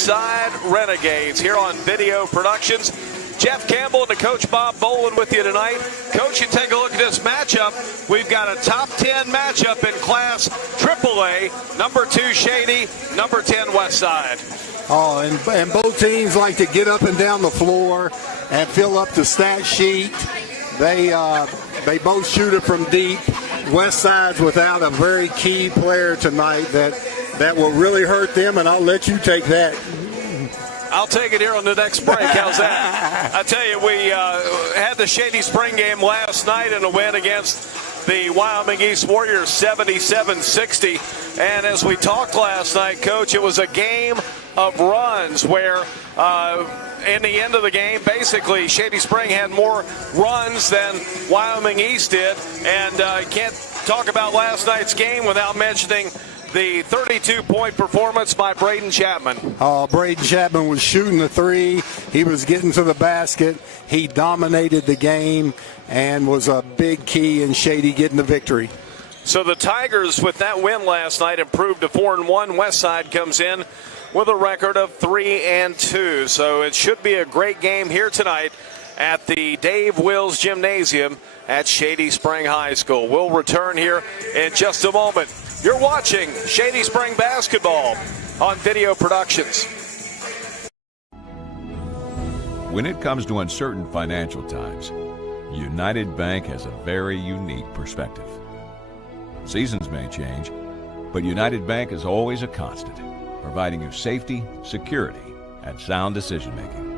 Westside Renegades here on Video Productions. Jeff Campbell and the Coach Bob Bolin with you tonight. Coach, you take a look at this matchup. We've got a top 10 matchup in Class AAA. Number 2 Shady, number 10 Westside. Oh, and both teams like to get up and down the floor and fill up the stat sheet. They both shoot it from deep. Westside's without a very key player tonight that will really hurt them, and I'll let you take that. I'll take it here on the next break. How's that? I tell you, we had the Shady Spring game last night in a win against the Wyoming East Warriors 77-60. And as we talked last night, Coach, it was a game of runs where in the end of the game, basically, Shady Spring had more runs than Wyoming East did. And can't talk about last night's game without mentioning the 32-point performance by Braden Chapman. Braden Chapman was shooting the three. He was getting to the basket. He dominated the game and was a big key in Shady getting the victory. So the Tigers, with that win last night, improved to 4-1. Westside comes in with a record of 3-2. So it should be a great game here tonight at the Dave Wills Gymnasium at Shady Spring High School. We'll return here in just a moment. You're watching Shady Spring Basketball on Video Productions. When it comes to uncertain financial times, United Bank has a very unique perspective. Seasons may change, but United Bank is always a constant, providing you safety, security, and sound decision-making.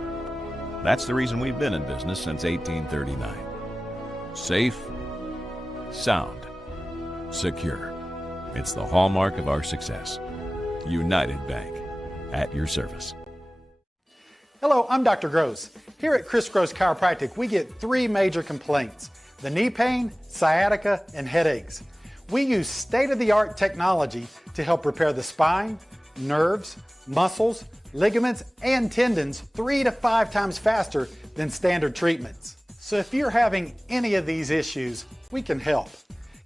That's the reason we've been in business since 1839. Safe, sound, secure. It's the hallmark of our success. United Bank, at your service. Hello, I'm Dr. Gross. Here at Chris Gross Chiropractic, we get 3 major complaints: the knee pain, sciatica, and headaches. We use state-of-the-art technology to help repair the spine, nerves, muscles, ligaments, and tendons 3 to 5 times faster than standard treatments. So if you're having any of these issues, we can help.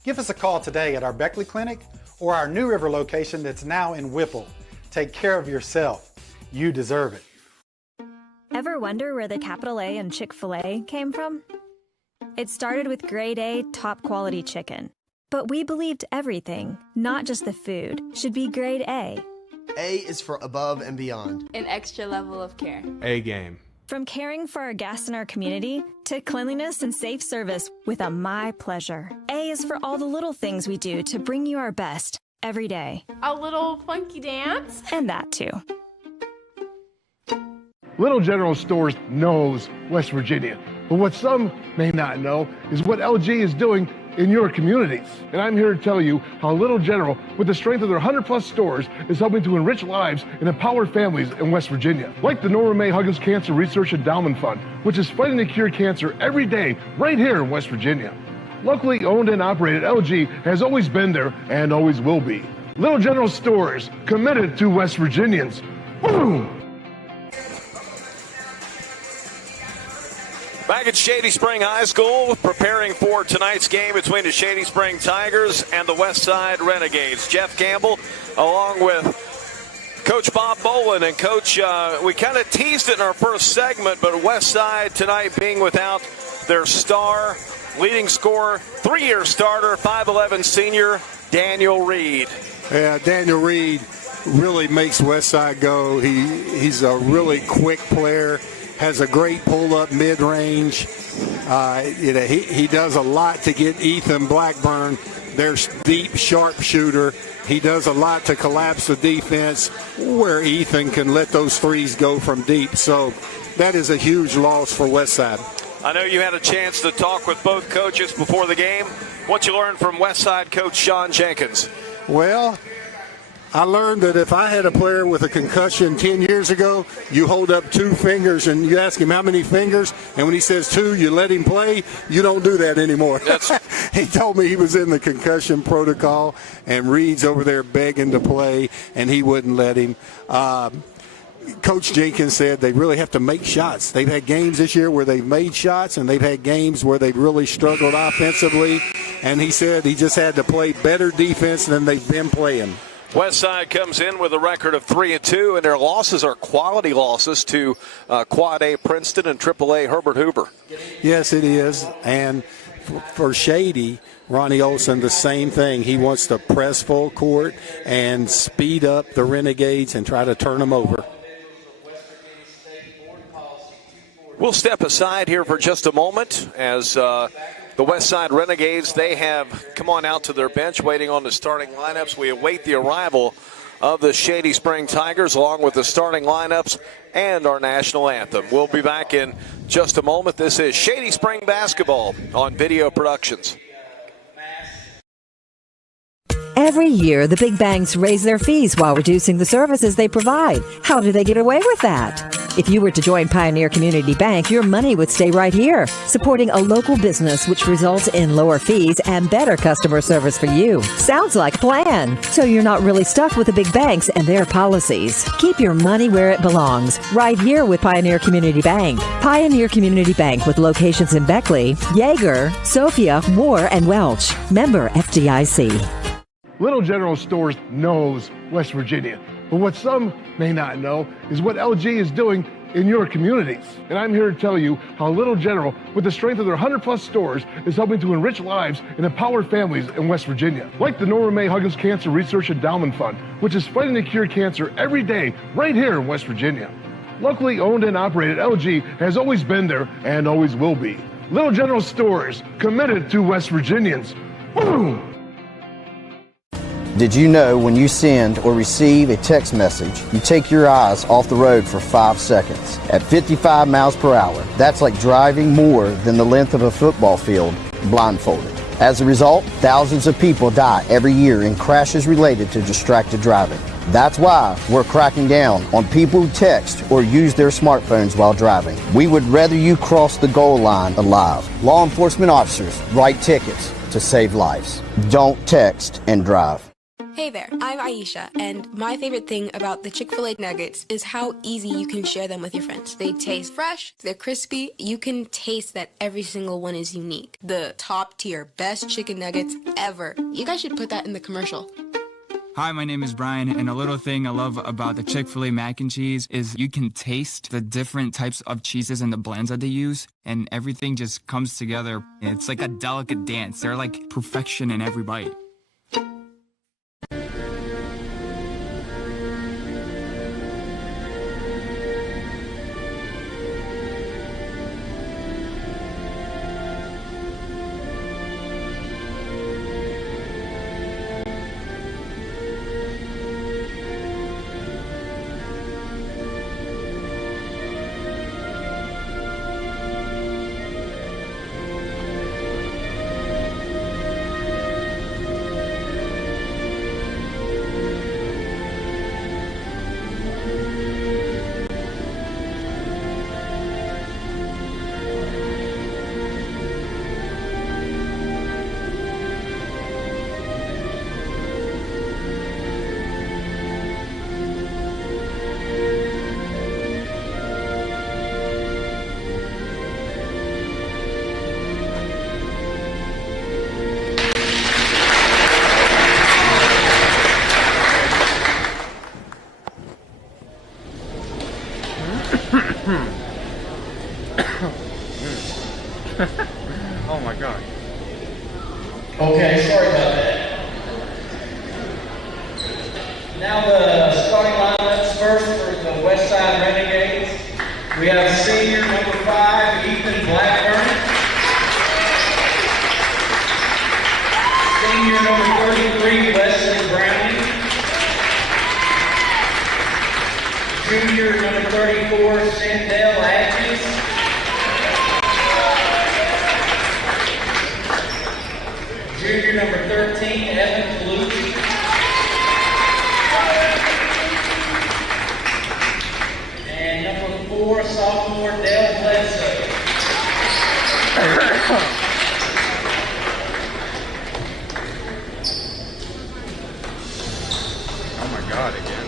Give us a call today at our Beckley Clinic or our New River location that's now in Whipple. Take care of yourself. You deserve it. Ever wonder where the capital A in Chick-fil-A came from? It started with grade A, top quality chicken. But we believed everything, not just the food, should be grade A. A is for above and beyond. An extra level of care. A game. From caring for our guests in our community to cleanliness and safe service with a My Pleasure. A is for all the little things we do to bring you our best every day. A little funky dance. And that too. Little General Stores knows West Virginia, but what some may not know is what LG is doing in your communities. And I'm here to tell you how Little General, with the strength of their 100+ stores, is helping to enrich lives and empower families in West Virginia. Like the Norma May Huggins Cancer Research Endowment Fund, which is fighting to cure cancer every day right here in West Virginia. Locally owned and operated, LG has always been there and always will be. Little General Stores, committed to West Virginians. Boom! Back at Shady Spring High School, preparing for tonight's game between the Shady Spring Tigers and the Westside Renegades. Jeff Campbell, along with Coach Bob Bolin. And Coach, we kind of teased it in our first segment, but Westside tonight being without their star, leading scorer, 3-year starter, 5'11 senior, Daniel Reed. Yeah, Daniel Reed really makes Westside go. He's a really quick player. Has a great pull-up mid-range. He does a lot to get Ethan Blackburn, their deep sharpshooter. He does a lot to collapse the defense where Ethan can let those threes go from deep. So that is a huge loss for Westside. I know you had a chance to talk with both coaches before the game. What you learned from Westside coach Sean Jenkins? Well, I learned that if I had a player with a concussion 10 years ago, you hold up 2 fingers and you ask him how many fingers, and when he says 2, you let him play. You don't do that anymore. He told me he was in the concussion protocol, and Reed's over there begging to play, and he wouldn't let him. Coach Jenkins said they really have to make shots. They've had games this year where they've made shots, and they've had games where they've really struggled offensively, and he said he just had to play better defense than they've been playing. Westside comes in with a record of 3-2, and their losses are quality losses to Quad A Princeton and AAA Herbert Hoover. Yes, it is. And for Shady, Ronnie Olson, the same thing. He wants to press full court and speed up the Renegades and try to turn them over. We'll step aside here for just a moment as the Westside Renegades, they have come on out to their bench waiting on the starting lineups. We await the arrival of the Shady Spring Tigers along with the starting lineups and our national anthem. We'll be back in just a moment. This is Shady Spring Basketball on Video Productions. Every year, the big banks raise their fees while reducing the services they provide. How do they get away with that? If you were to join Pioneer Community Bank, your money would stay right here, supporting a local business which results in lower fees and better customer service for you. Sounds like a plan. So you're not really stuck with the big banks and their policies. Keep your money where it belongs, right here with Pioneer Community Bank. Pioneer Community Bank with locations in Beckley, Yeager, Sophia, Moore, and Welch. Member FDIC. Little General Stores knows West Virginia, but what some may not know is what LG is doing in your communities. And I'm here to tell you how Little General, with the strength of their 100-plus stores, is helping to enrich lives and empower families in West Virginia. Like the Norma May Huggins Cancer Research Endowment Fund, which is fighting to cure cancer every day right here in West Virginia. Locally owned and operated, LG has always been there and always will be. Little General Stores, committed to West Virginians. Boom! Did you know when you send or receive a text message, you take your eyes off the road for 5 seconds at 55 miles per hour? That's like driving more than the length of a football field blindfolded. As a result, thousands of people die every year in crashes related to distracted driving. That's why we're cracking down on people who text or use their smartphones while driving. We would rather you cross the goal line alive. Law enforcement officers write tickets to save lives. Don't text and drive. Hey there, I'm Aisha, and my favorite thing about the Chick-fil-A nuggets is how easy you can share them with your friends. They taste fresh, they're crispy, you can taste that every single one is unique. The top tier, best chicken nuggets ever. You guys should put that in the commercial. Hi, my name is Brian, and a little thing I love about the Chick-fil-A mac and cheese is you can taste the different types of cheeses and the blends that they use, and everything just comes together. It's like a delicate dance. They're like perfection in every bite. Oh my God. Okay, sorry about that. Now the starting lineups first for the Westside Renegades. We have senior number 5, Ethan Blackburn. Senior number 33, Wesley Browning. Junior number 34, Sindel Atkins. Junior number 13, Evan Kalucci. And number 4, sophomore Dale Bledsoe. Oh my God, again.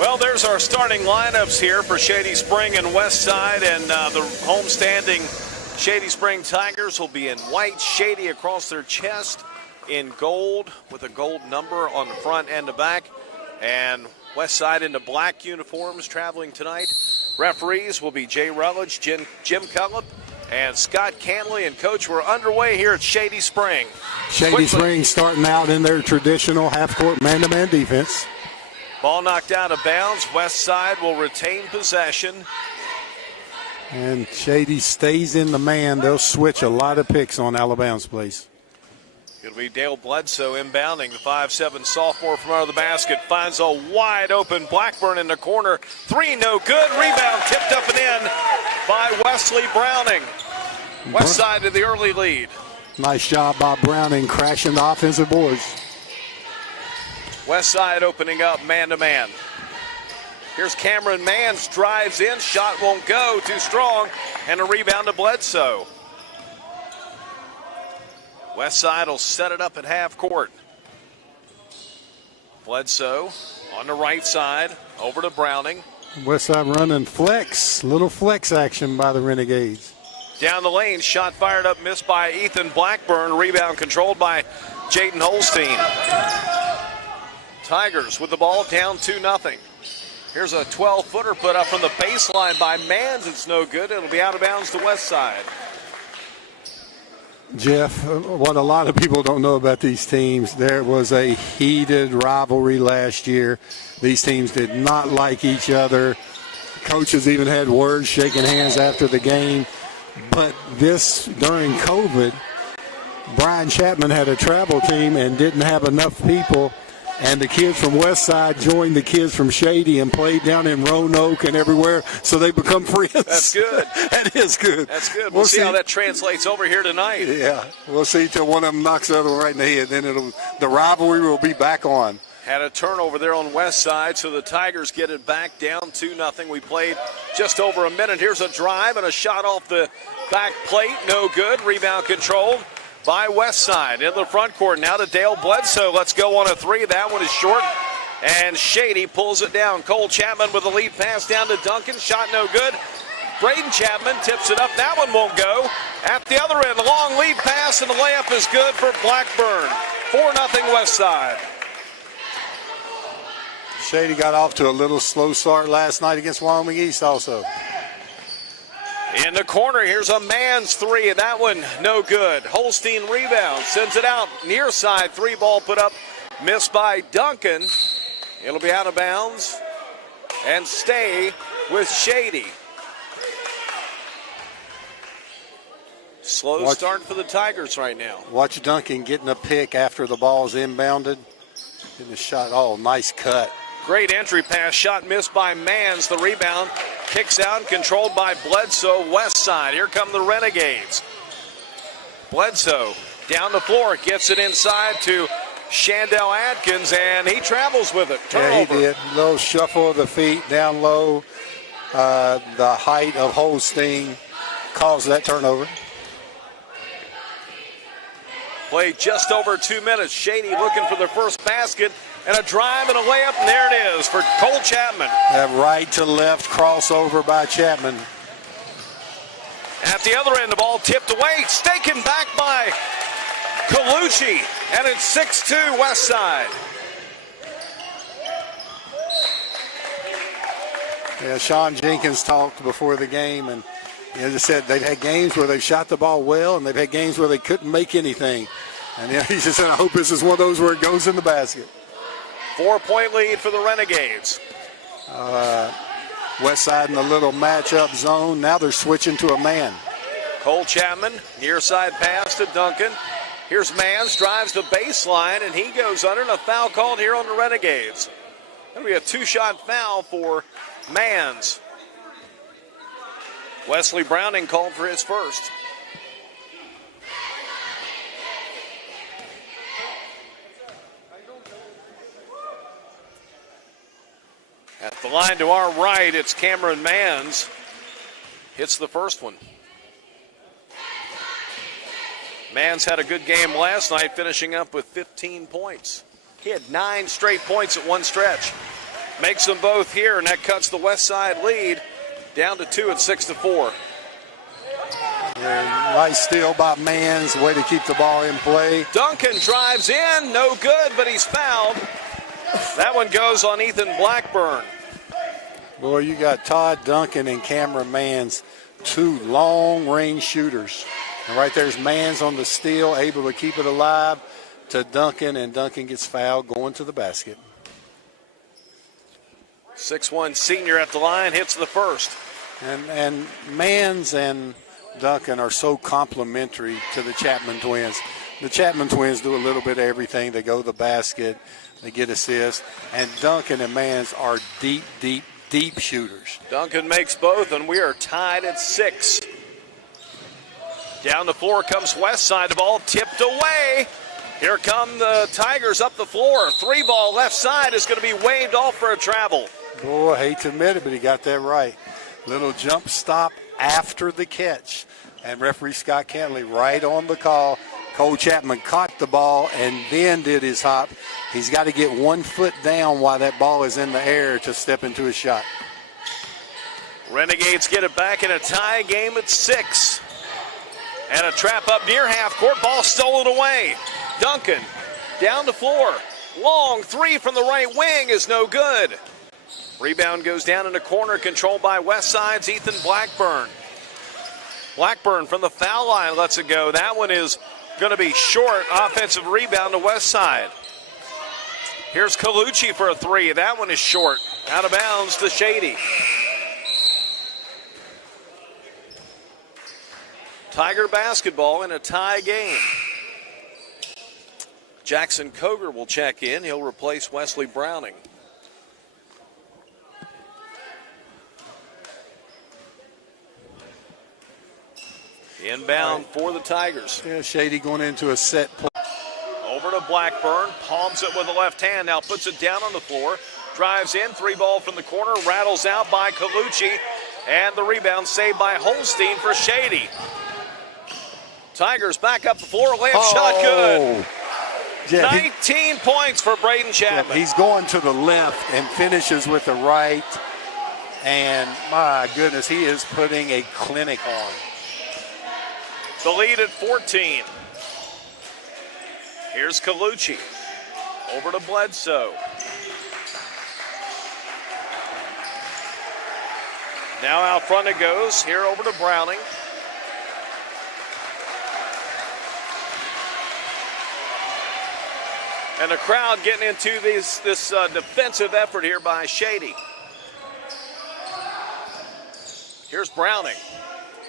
Well, there's our starting lineups here for Shady Spring and Westside, and the homestanding Shady Spring Tigers will be in white, Shady across their chest in gold with a gold number on the front and the back, and Westside in the black uniforms traveling tonight. Referees will be Jay Rutledge, Jim Cullip, and Scott Canley. And Coach, we're underway here at Shady Spring. Shady Spring starting out in their traditional half-court man-to-man defense. Ball knocked out of bounds. Westside will retain possession. And Shady stays in the man. They'll switch a lot of picks on Alabama's place. It'll be Dale Bledsoe inbounding. The 5'7" sophomore from under the basket finds a wide open Blackburn in the corner. Three, no good. Rebound tipped up and in by Wesley Browning. Westside to the early lead. Nice job by Browning crashing the offensive boards. Westside opening up man-to-man. Here's Cameron Mans, drives in, shot won't go, too strong, and a rebound to Bledsoe. Westside will set it up at half court. Bledsoe on the right side, over to Browning. Westside running flex, little flex action by the Renegades. Down the lane, shot fired up, missed by Ethan Blackburn, rebound controlled by Jaden Holstein. Tigers with the ball down 2-0. Here's a 12-footer put up from the baseline by Mans. It's no good. It'll be out of bounds to Westside. Jeff, what a lot of people don't know about these teams, there was a heated rivalry last year. These teams did not like each other. Coaches even had words shaking hands after the game. But this, during COVID, Brian Chapman had a travel team and didn't have enough people. And the kids from Westside joined the kids from Shady and played down in Roanoke and everywhere, so they become friends. That's good. That is good. That's good. We'll see how that translates over here tonight. Yeah, we'll see till one of them knocks the other one right in the head. Then the rivalry will be back on. Had a turnover there on Westside, so the Tigers get it back down 2-0. We played just over a minute. Here's a drive and a shot off the back plate. No good. Rebound controlled by Westside in the front court. Now to Dale Bledsoe. Let's go on a three. That one is short. And Shady pulls it down. Cole Chapman with a lead pass down to Duncan. Shot no good. Braden Chapman tips it up. That one won't go. At the other end, a long lead pass, and the layup is good for Blackburn. 4-0 Westside. Shady got off to a little slow start last night against Wyoming East also. In the corner, here's a Mans three, and that one no good. Holstein rebound, sends it out, near side, three ball put up, missed by Duncan. It'll be out of bounds and stay with Shady. Slow start for the Tigers right now. Watch Duncan getting a pick after the ball's inbounded. Getting the shot, oh, nice cut. Great entry pass, shot missed by Mans. The rebound kicks out, controlled by Bledsoe. Westside, here come the Renegades. Bledsoe down the floor, gets it inside to Shandell Adkins, and he travels with it. Turnover. Yeah, he did. Little shuffle of the feet down low. The height of Holstein caused that turnover. Played just over 2 minutes. Shady looking for their first basket, and a drive and a layup, and there it is for Cole Chapman. That right to left crossover by Chapman. At the other end, the ball tipped away, taken back by Colucci, and it's 6-2 Westside. Yeah, Sean Jenkins talked before the game, and just said they've had games where they've shot the ball well, and they've had games where they couldn't make anything. And he just said, I hope this is one of those where it goes in the basket. 4-point lead for the Renegades. Westside in the little matchup zone. Now they're switching to a man. Cole Chapman, near side pass to Duncan. Here's Mans, drives the baseline, and he goes under, and a foul called here on the Renegades. That'll be a two-shot foul for Mans. Wesley Browning called for his first. At the line to our right, it's Cameron Mans. Hits the first one. Mans had a good game last night, finishing up with 15 points. He had 9 straight points at one stretch. makes them both here, and that cuts the Westside lead down to 2 at 6-4. Nice steal by Mans, way to keep the ball in play. Duncan drives in, no good, but he's fouled. That one goes on Ethan Blackburn. Boy, you got Todd Duncan and Cameron Mans, two long-range shooters. And right there's Mans on the steal, able to keep it alive to Duncan, and Duncan gets fouled going to the basket. 6'1" senior at the line, hits the first. And Mans and Duncan are so complimentary to the Chapman twins. The Chapman twins do a little bit of everything. They go to the basket, they get assists, and Duncan and Mans are deep shooters. Duncan makes both, and we are tied at 6. Down the floor comes Westside. The ball tipped away. Here come the Tigers up the floor. 3-ball left side is going to be waved off for a travel. Boy, I hate to admit it, but he got that right. Little jump stop after the catch. And referee Scott Cantley right on the call. Cole Chapman caught the ball and then did his hop. He's got to get 1 foot down while that ball is in the air to step into his shot. Renegades get it back in a tie game at 6. And a trap up near half court. Ball stolen away. Duncan down the floor. Long 3 from the right wing is no good. Rebound goes down in the corner, controlled by Westside's Ethan Blackburn. Blackburn from the foul line lets it go. That one is going to be short. Offensive rebound to Westside. Here's Colucci for a 3. That one is short. Out of bounds to Shady. Tiger basketball in a tie game. Jackson Koger will check in. He'll replace Wesley Browning. Inbound for the Tigers. Yeah, Shady going into a set play. Over to Blackburn. Palms it with the left hand. Now puts it down on the floor. Drives in. 3-ball from the corner. Rattles out by Colucci. And the rebound saved by Holstein for Shady. Tigers back up the floor. Layup shot good. Jeff, 19 points for Braden Chapman. Jeff, he's going to the left and finishes with the right. And my goodness, he is putting a clinic on. The lead at 14. Here's Colucci. Over to Bledsoe. Now out front it goes. Here over to Browning. And the crowd getting into this defensive effort here by Shady. Here's Browning.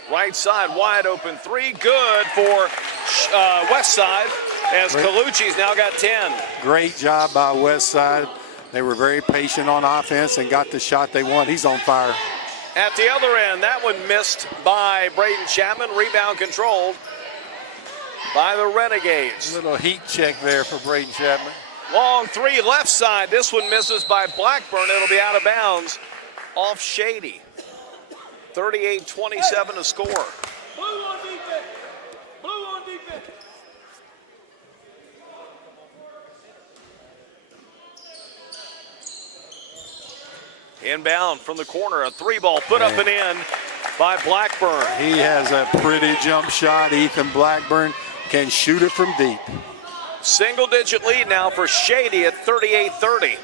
Right side, wide open 3. Good for Westside as Colucci's now got 10. Great job by Westside. They were very patient on offense and got the shot they want. He's on fire. At the other end, that one missed by Braden Chapman. Rebound controlled by the Renegades. A little heat check there for Braden Chapman. Long 3 left side. This one misses by Blackburn. It'll be out of bounds off Shady. 38-27 to score. Blue on defense. Blue on defense. Inbound from the corner. A 3-ball put up and in by Blackburn. He has a pretty jump shot. Ethan Blackburn can shoot it from deep. Single-digit lead now for Shady at 38-30.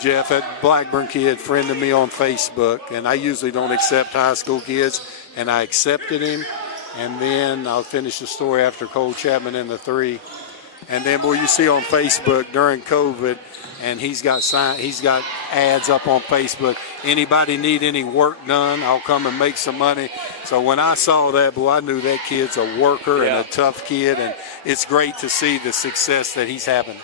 Jeff, that Blackburn kid friended me on Facebook, and I usually don't accept high school kids, and I accepted him. And then I'll finish the story after Cole Chapman in the 3. And then, boy, you see on Facebook during COVID, and he's got ads up on Facebook. Anybody need any work done, I'll come and make some money. So when I saw that, boy, I knew that kid's a worker and a tough kid, and it's great to see the success that he's having.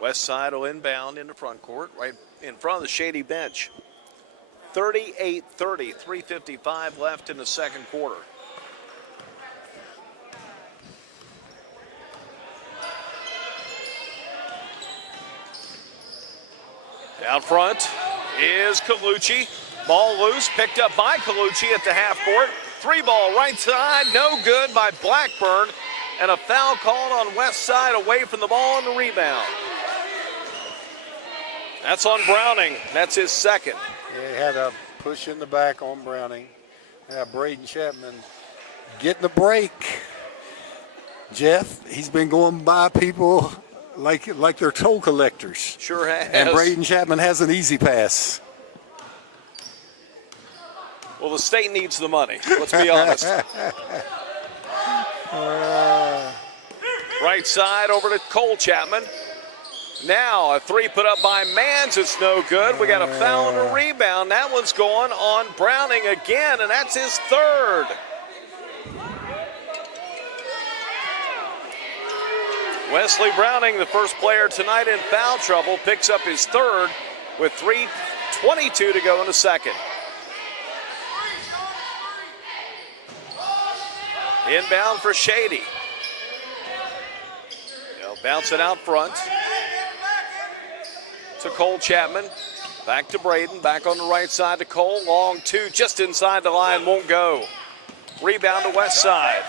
Westside will inbound in the front court, right in front of the Shady bench. 38-30, 3:55 left in the second quarter. Down front is Colucci. Ball loose, picked up by Colucci at the half court. Three ball right side, no good by Blackburn. And a foul called on Westside away from the ball on the rebound. That's on Browning. That's his second. Yeah, he had a push in the back on Browning. Braden Chapman getting the break. Jeff, he's been going by people like they're toll collectors. Sure has. And Braden Chapman has an easy pass. Well, the state needs the money. Let's be honest. Right side over to Cole Chapman. Now a three put up by Mans. It's no good. We got a foul and a rebound. That one's going on Browning again, and that's his third. Wesley Browning, the first player tonight in foul trouble, picks up his third with 3:22 to go in the second. Inbound for Shady. They'll bounce it out front to Cole Chapman. Back to Braden. Back on the right side to Cole. Long two just inside the line. Won't go. Rebound to Westside.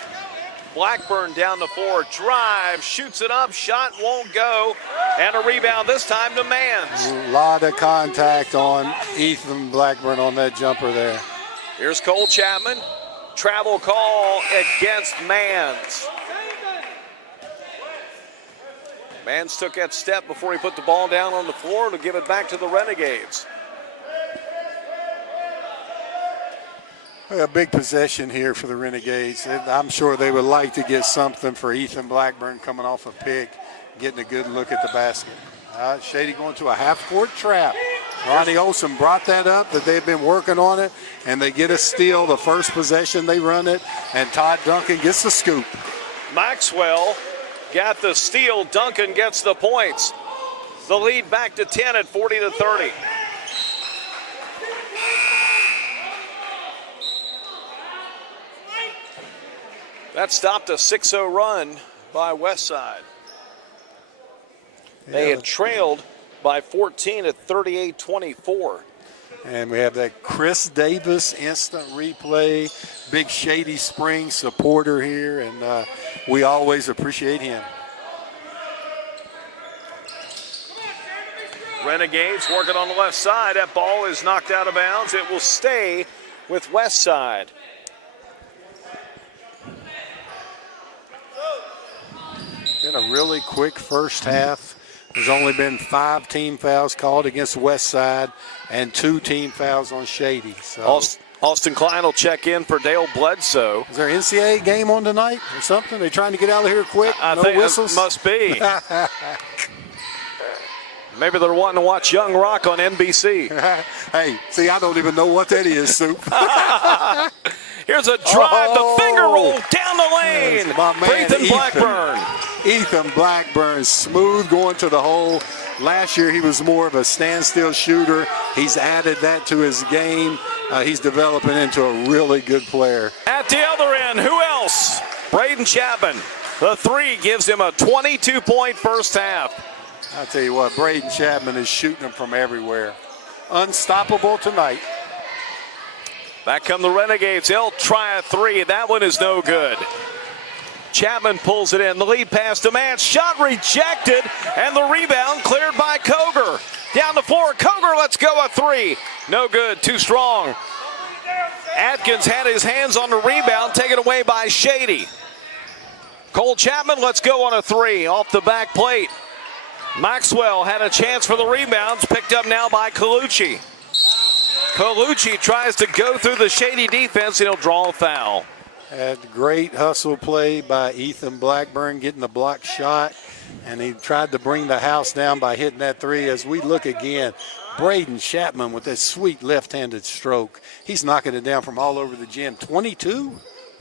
Blackburn down the floor. Drive. Shoots it up. Shot won't go. And a rebound this time to Mans. A lot of contact on Ethan Blackburn on that jumper there. Here's Cole Chapman. Travel call against Mans. Mans took that step before he put the ball down on the floor to give it back to the Renegades. A big possession here for the Renegades. I'm sure they would like to get something for Ethan Blackburn coming off a pick, getting a good look at the basket. Shady going to a half-court trap. Ronnie Olson brought that up, that they've been working on it, and they get a steal. The first possession, they run it, and Todd Duncan gets the scoop. Maxwell got the steal. Duncan gets the points. The lead back to 10 at 40-30. That stopped a 6-0 run by Westside. They had trailed by 14 at 38-24. And we have that Chris Davis instant replay, big Shady Springs supporter here, and we always appreciate him. Renegades working on the left side. That ball is knocked out of bounds. It will stay with Westside. Been a really quick first half. There's only been 5 team fouls called against Westside and 2 team fouls on Shady. So Austin Klein will check in for Dale Bledsoe. Is there an NCAA game on tonight or something? They trying to get out of here quick? I no think whistles? It must be. Maybe they're wanting to watch Young Rock on NBC. Hey, see, I don't even know what that is, Soup. Here's a drive, the finger roll down the lane. My man, Ethan Blackburn. Ethan Blackburn, smooth going to the hole. Last year he was more of a standstill shooter. He's added that to his game. He's developing into a really good player. At the other end, who else? Braden Chapman. The three gives him a 22-point first half. I'll tell you what, Braden Chapman is shooting them from everywhere. Unstoppable tonight. Back come the Renegades. They'll try a three. That one is no good. Chapman pulls it in. The lead pass to Mans. Shot rejected. And the rebound cleared by Koger. Down the floor. Koger lets go a three. No good. Too strong. Atkins had his hands on the rebound. Taken away by Shady. Cole Chapman lets go on a three. Off the back plate. Maxwell had a chance for the rebounds. Picked up now by Colucci. Colucci tries to go through the Shady defense, and he'll draw a foul. Had great hustle play by Ethan Blackburn, getting the block shot, and he tried to bring the house down by hitting that three. As we look again, Braden Chapman with that sweet left-handed stroke. He's knocking it down from all over the gym. 22?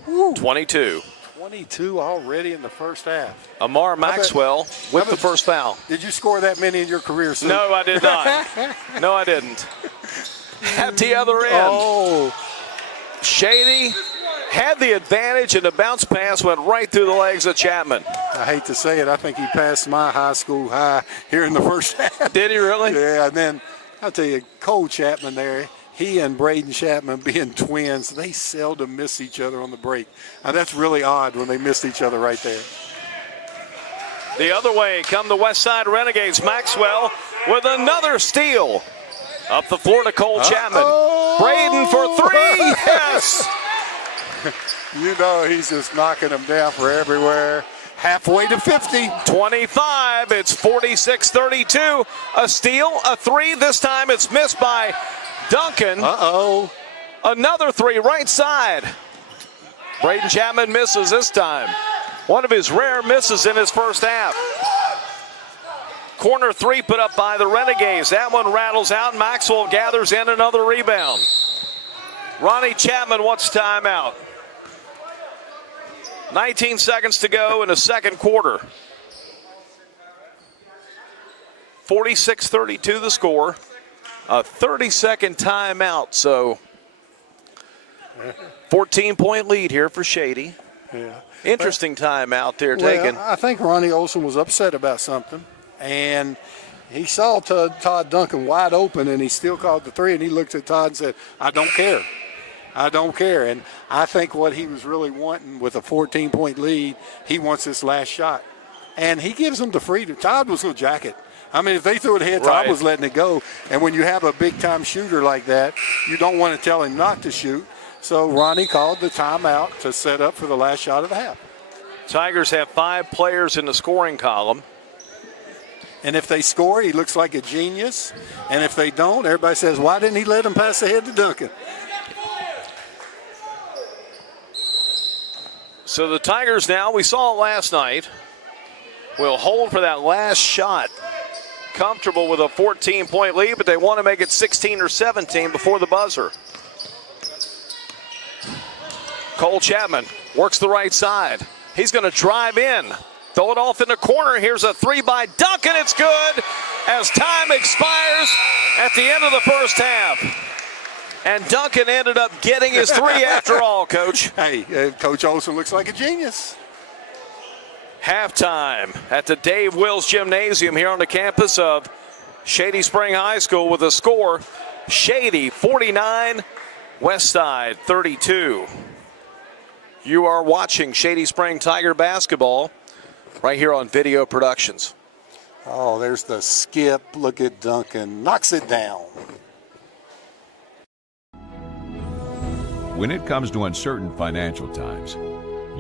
Woo. 22. 22 already in the first half. Amar Maxwell with the first foul. Did you score that many in your career, Sue? No, I did not. No, I didn't. At the other end, Shady had the advantage, and the bounce pass went right through the legs of Chapman. I hate to say it, I think he passed my high school high here in the first half. Did he really? Yeah, and then I'll tell you, Cole Chapman there, he and Braden Chapman being twins, they seldom miss each other on the break. Now, that's really odd when they missed each other right there. The other way come the Westside Renegades. Maxwell with another steal. Up the floor to Cole Chapman. Braden for three. Yes. You know he's just knocking them down for everywhere. Halfway to 50. 25. It's 46-32. A steal, a three. This time it's missed by Duncan. Uh-oh. Another three right side. Braden Chapman misses this time. One of his rare misses in his first half. Corner three put up by the Renegades. That one rattles out. Maxwell gathers in another rebound. Ronnie Chapman wants timeout. 19 seconds to go in the second quarter. 46-32 the score. A 30-second timeout, so 14-point lead here for Shady. Yeah. Interesting timeout there well, taken. I think Ronnie Olson was upset about something, and he saw Todd Duncan wide open, and he still called the three, and he looked at Todd and said, I don't care. I don't care. And I think what he was really wanting with a 14-point lead, he wants this last shot. And he gives them the freedom. Todd was going to jack it. I mean, if they threw it ahead, Todd was letting it go. And when you have a big-time shooter like that, you don't want to tell him not to shoot. So Ronnie called the timeout to set up for the last shot of the half. Tigers have 5 players in the scoring column. And if they score, he looks like a genius. And if they don't, everybody says, why didn't he let him pass ahead to Duncan? So the Tigers now, we saw it last night, will hold for that last shot. Comfortable with a 14-point lead, but they want to make it 16 or 17 before the buzzer. Cole Chapman works the right side. He's going to drive in. Throw it off in the corner. Here's a three by Duncan. It's good as time expires at the end of the first half. And Duncan ended up getting his three after all, Coach. Hey, Coach Olson looks like a genius. Halftime at the Dave Wills Gymnasium here on the campus of Shady Spring High School with a score. Shady 49, Westside 32. You are watching Shady Spring Tiger basketball right here on Video Productions. Oh, there's the skip. Look at Duncan. Knocks it down. When it comes to uncertain financial times,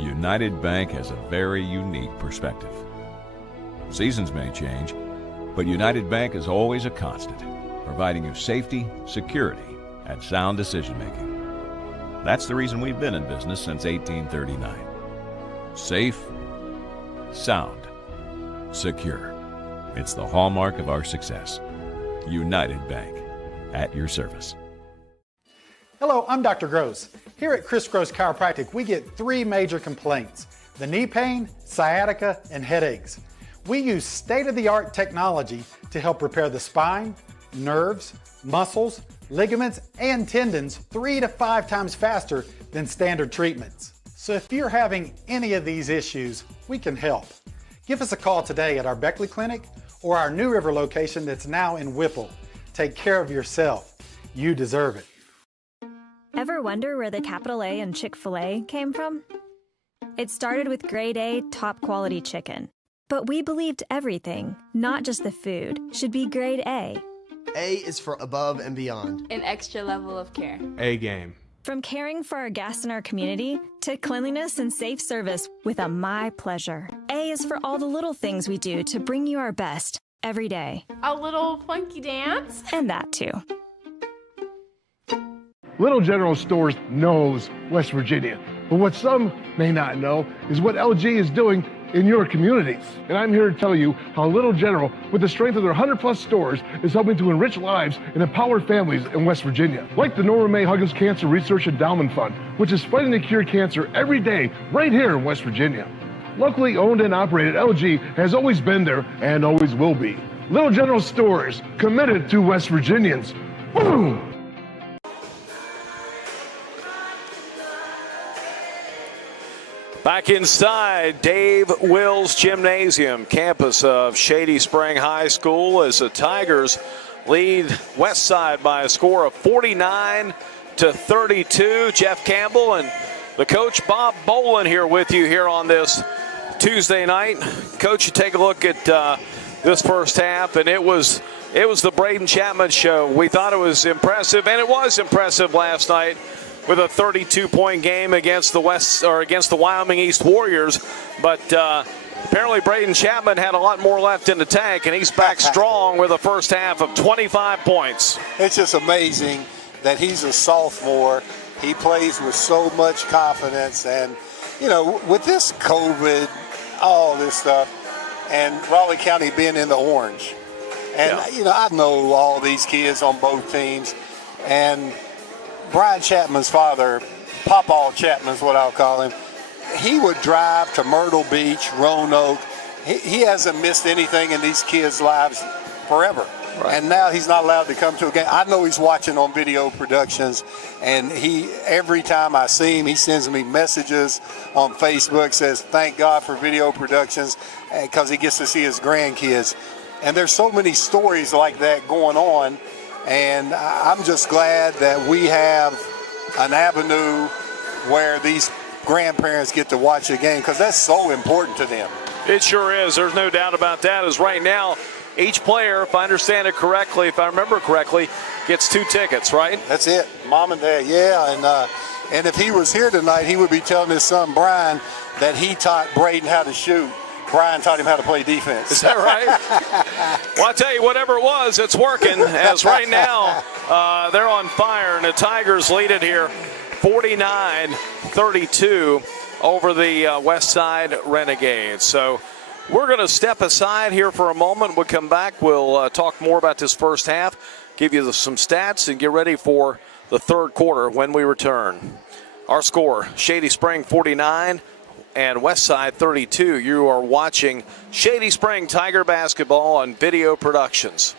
United Bank has a very unique perspective. Seasons may change, but United Bank is always a constant, providing you safety, security, and sound decision-making. That's the reason we've been in business since 1839. Safe, sound, secure. It's the hallmark of our success. United Bank, at your service. Hello, I'm Dr. Gross. Here at Chris Gross Chiropractic, we get 3 major complaints: the knee pain, sciatica, and headaches. We use state-of-the-art technology to help repair the spine, nerves, muscles, ligaments, and tendons 3 to 5 times faster than standard treatments. So if you're having any of these issues, we can help. Give us a call today at our Beckley Clinic or our New River location that's now in Whipple. Take care of yourself. You deserve it. Ever wonder where the capital A in Chick-fil-A came from? It started with grade A, top quality chicken. But we believed everything, not just the food, should be grade A. A is for above and beyond. An extra level of care. A game. From caring for our guests and our community to cleanliness and safe service with a My Pleasure. A is for all the little things we do to bring you our best every day. A little funky dance. And that too. Little General Stores knows West Virginia, but what some may not know is what LG is doing in your communities. And I'm here to tell you how Little General, with the strength of their 100+ stores, is helping to enrich lives and empower families in West Virginia. Like the Norma May Huggins Cancer Research Endowment Fund, which is fighting to cure cancer every day right here in West Virginia. Locally owned and operated, LG has always been there and always will be. Little General Stores, committed to West Virginians. Boom! Back inside Dave Wills Gymnasium, campus of Shady Spring High School, as the Tigers lead Westside by a score of 49-32. Jeff Campbell and the coach Bob Bolin here with you here on this Tuesday night. Coach, you take a look at this first half, and it was the Braden Chapman show. We thought it was impressive, and it was impressive last night with a 32-point game against the Wyoming East Warriors. But apparently Braden Chapman had a lot more left in the tank, and he's back strong with a first half of 25 points. It's just amazing that he's a sophomore. He plays with so much confidence, and with this COVID, all this stuff, and Raleigh County being in the orange. And, I know all these kids on both teams. And Brian Chapman's father, Pawpaw Chapman's what I'll call him, he would drive to Myrtle Beach, Roanoke. He hasn't missed anything in these kids' lives forever. Right. And now he's not allowed to come to a game. I know he's watching on video productions, and every time I see him, he sends me messages on Facebook, says, thank God for video productions, because he gets to see his grandkids. And there's so many stories like that going on, and I'm just glad that we have an avenue where these grandparents get to watch a game, because that's so important to them. It sure is. There's no doubt about that. As right now, each player, if I understand it correctly, if I remember correctly, gets 2 tickets, right? That's it. Mom and Dad, yeah. And if he was here tonight, he would be telling his son, Brian, that he taught Braden how to shoot. Brian taught him how to play defense. Is that right? Well, I tell you, whatever it was, it's working. As right now, they're on fire, and the Tigers lead it here 49-32 over the Westside Renegades. So we're going to step aside here for a moment. We'll come back. We'll talk more about this first half, give you some stats, and get ready for the third quarter when we return. Our score, Shady Spring 49 and Westside 32. You are watching Shady Spring Tiger basketball on Video Productions.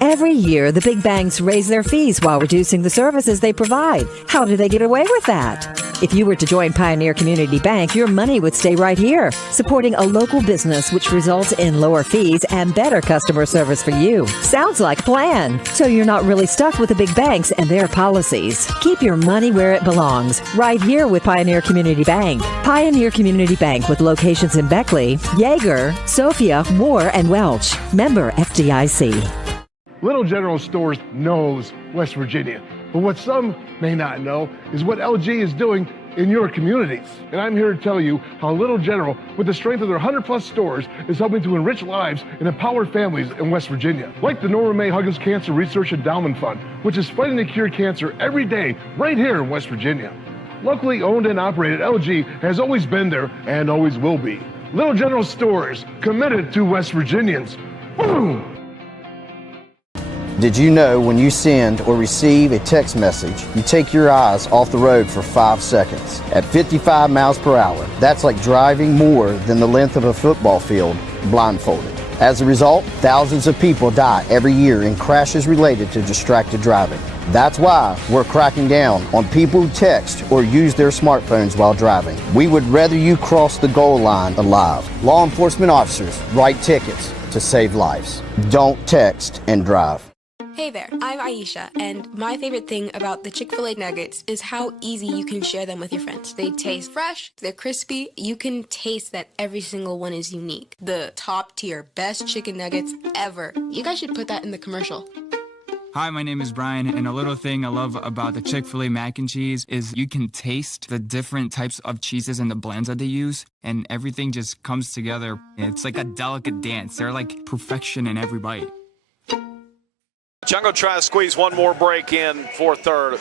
Every year, the big banks raise their fees while reducing the services they provide. How do they get away with that? If you were to join Pioneer Community Bank, your money would stay right here, supporting a local business, which results in lower fees and better customer service for you. Sounds like a plan. So you're not really stuck with the big banks and their policies. Keep your money where it belongs, right here with Pioneer Community Bank. Pioneer Community Bank, with locations in Beckley, Yeager, Sophia, Moore, and Welch. Member FDIC. Little General Stores knows West Virginia, but what some may not know is what LG is doing in your communities. And I'm here to tell you how Little General, with the strength of their 100+ stores, is helping to enrich lives and empower families in West Virginia. Like the Norma May Huggins Cancer Research Endowment Fund, which is fighting to cure cancer every day right here in West Virginia. Locally owned and operated, LG has always been there and always will be. Little General Stores, committed to West Virginians. Boom! Did you know when you send or receive a text message, you take your eyes off the road for 5 seconds? At 55 miles per hour, that's like driving more than the length of a football field blindfolded. As a result, thousands of people die every year in crashes related to distracted driving. That's why we're cracking down on people who text or use their smartphones while driving. We would rather you cross the goal line alive. Law enforcement officers write tickets to save lives. Don't text and drive. Hey there, I'm Aisha, and my favorite thing about the Chick-fil-A nuggets is how easy you can share them with your friends. They taste fresh, they're crispy, you can taste that every single one is unique. The top tier, best chicken nuggets ever. You guys should put that in the commercial. Hi, my name is Brian, and a little thing I love about the Chick-fil-A mac and cheese is you can taste the different types of cheeses and the blends that they use, and everything just comes together. It's like a delicate dance. They're like perfection in every bite. I'm going to try to squeeze one more break in for third.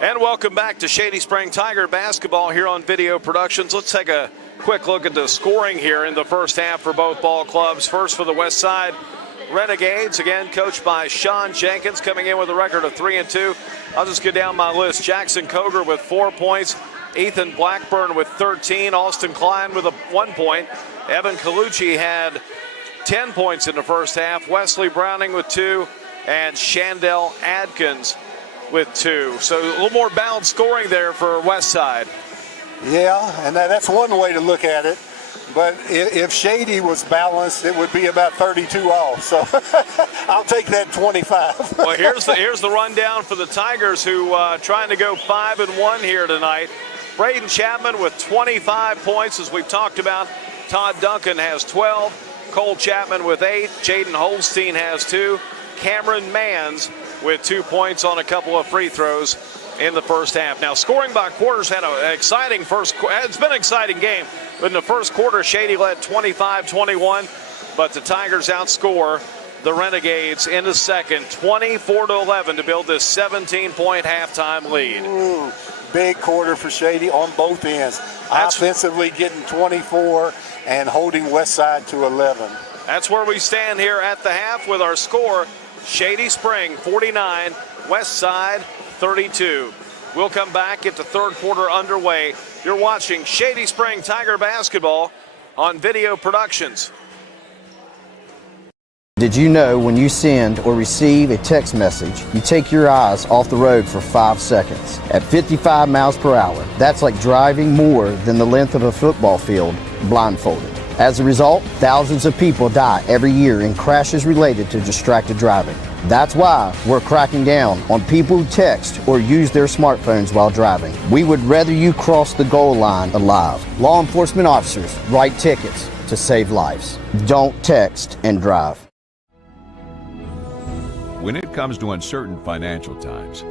And welcome back to Shady Spring Tiger basketball here on Video Productions. Let's take a quick look at the scoring here in the first half for both ball clubs. First for the Westside Renegades, again coached by Sean Jenkins, coming in with a record of 3-2. I'll just get down my list. Jackson Koger with 4 points. Ethan Blackburn with 13. Austin Klein with 1 point. Evan Colucci had 10 points in the first half. Wesley Browning with 2, and Shandell Adkins with 2. So a little more balanced scoring there for Westside. Yeah, and that's one way to look at it. But if Shady was balanced, it would be about 32 off. So I'll take that 25. Well, here's the rundown for the Tigers, who trying to go 5-1 here tonight. Braden Chapman with 25 points, as we've talked about. Todd Duncan has 12. Cole Chapman with 8. Jaden Holstein has 2. Cameron Manns with 2 points on a couple of free throws in the first half. Now, scoring by quarters had an exciting it's been an exciting game. But in the first quarter, Shady led 25-21, but the Tigers outscore the Renegades in the second, 24-11, to build this 17-point halftime lead. Ooh, big quarter for Shady on both ends. Offensively getting 24 and holding Westside to 11. That's where we stand here at the half with our score. Shady Spring 49, Westside 32. We'll come back, get the third quarter underway. You're watching Shady Spring Tiger basketball on Video Productions. Did you know when you send or receive a text message, you take your eyes off the road for 5 seconds? At 55 miles per hour, that's like driving more than the length of a football field blindfolded. As a result, thousands of people die every year in crashes related to distracted driving. That's why we're cracking down on people who text or use their smartphones while driving. We would rather you cross the goal line alive. Law enforcement officers write tickets to save lives. Don't text and drive. When it comes to uncertain financial times,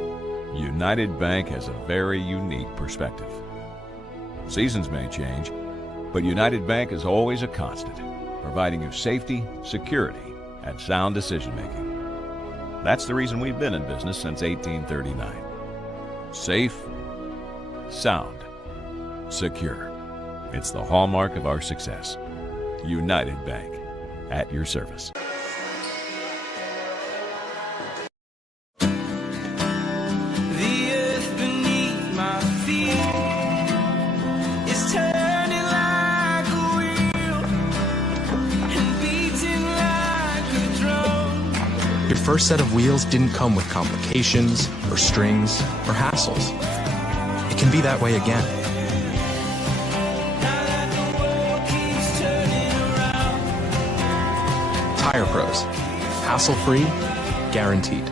United Bank has a very unique perspective. Seasons may change, but United Bank is always a constant, providing you safety, security, and sound decision-making. That's the reason we've been in business since 1839. Safe, sound, secure. It's the hallmark of our success. United Bank, at your service. Your first set of wheels didn't come with complications, or strings, or hassles. It can be that way again. Tire Pros. Hassle-free, guaranteed.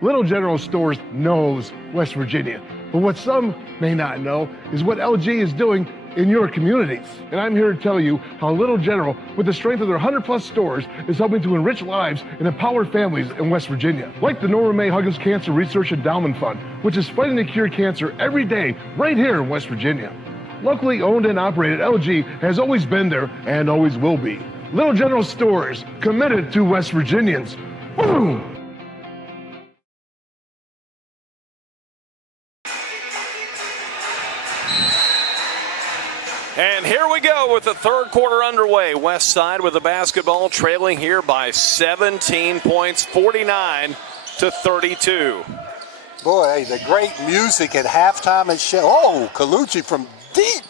Little General Stores knows West Virginia, but what some may not know is what LG is doing in your communities. And I'm here to tell you how Little General, with the strength of their 100+ stores, is helping to enrich lives and empower families in West Virginia. Like the Norma May Huggins Cancer Research Endowment Fund, which is fighting to cure cancer every day right here in West Virginia. Locally owned and operated, LG has always been there and always will be. Little General Stores, committed to West Virginians. Boom! And here we go with the third quarter underway. Westside with the basketball, trailing here by 17 points, 49-32. Boy, the great music at halftime at Colucci from deep.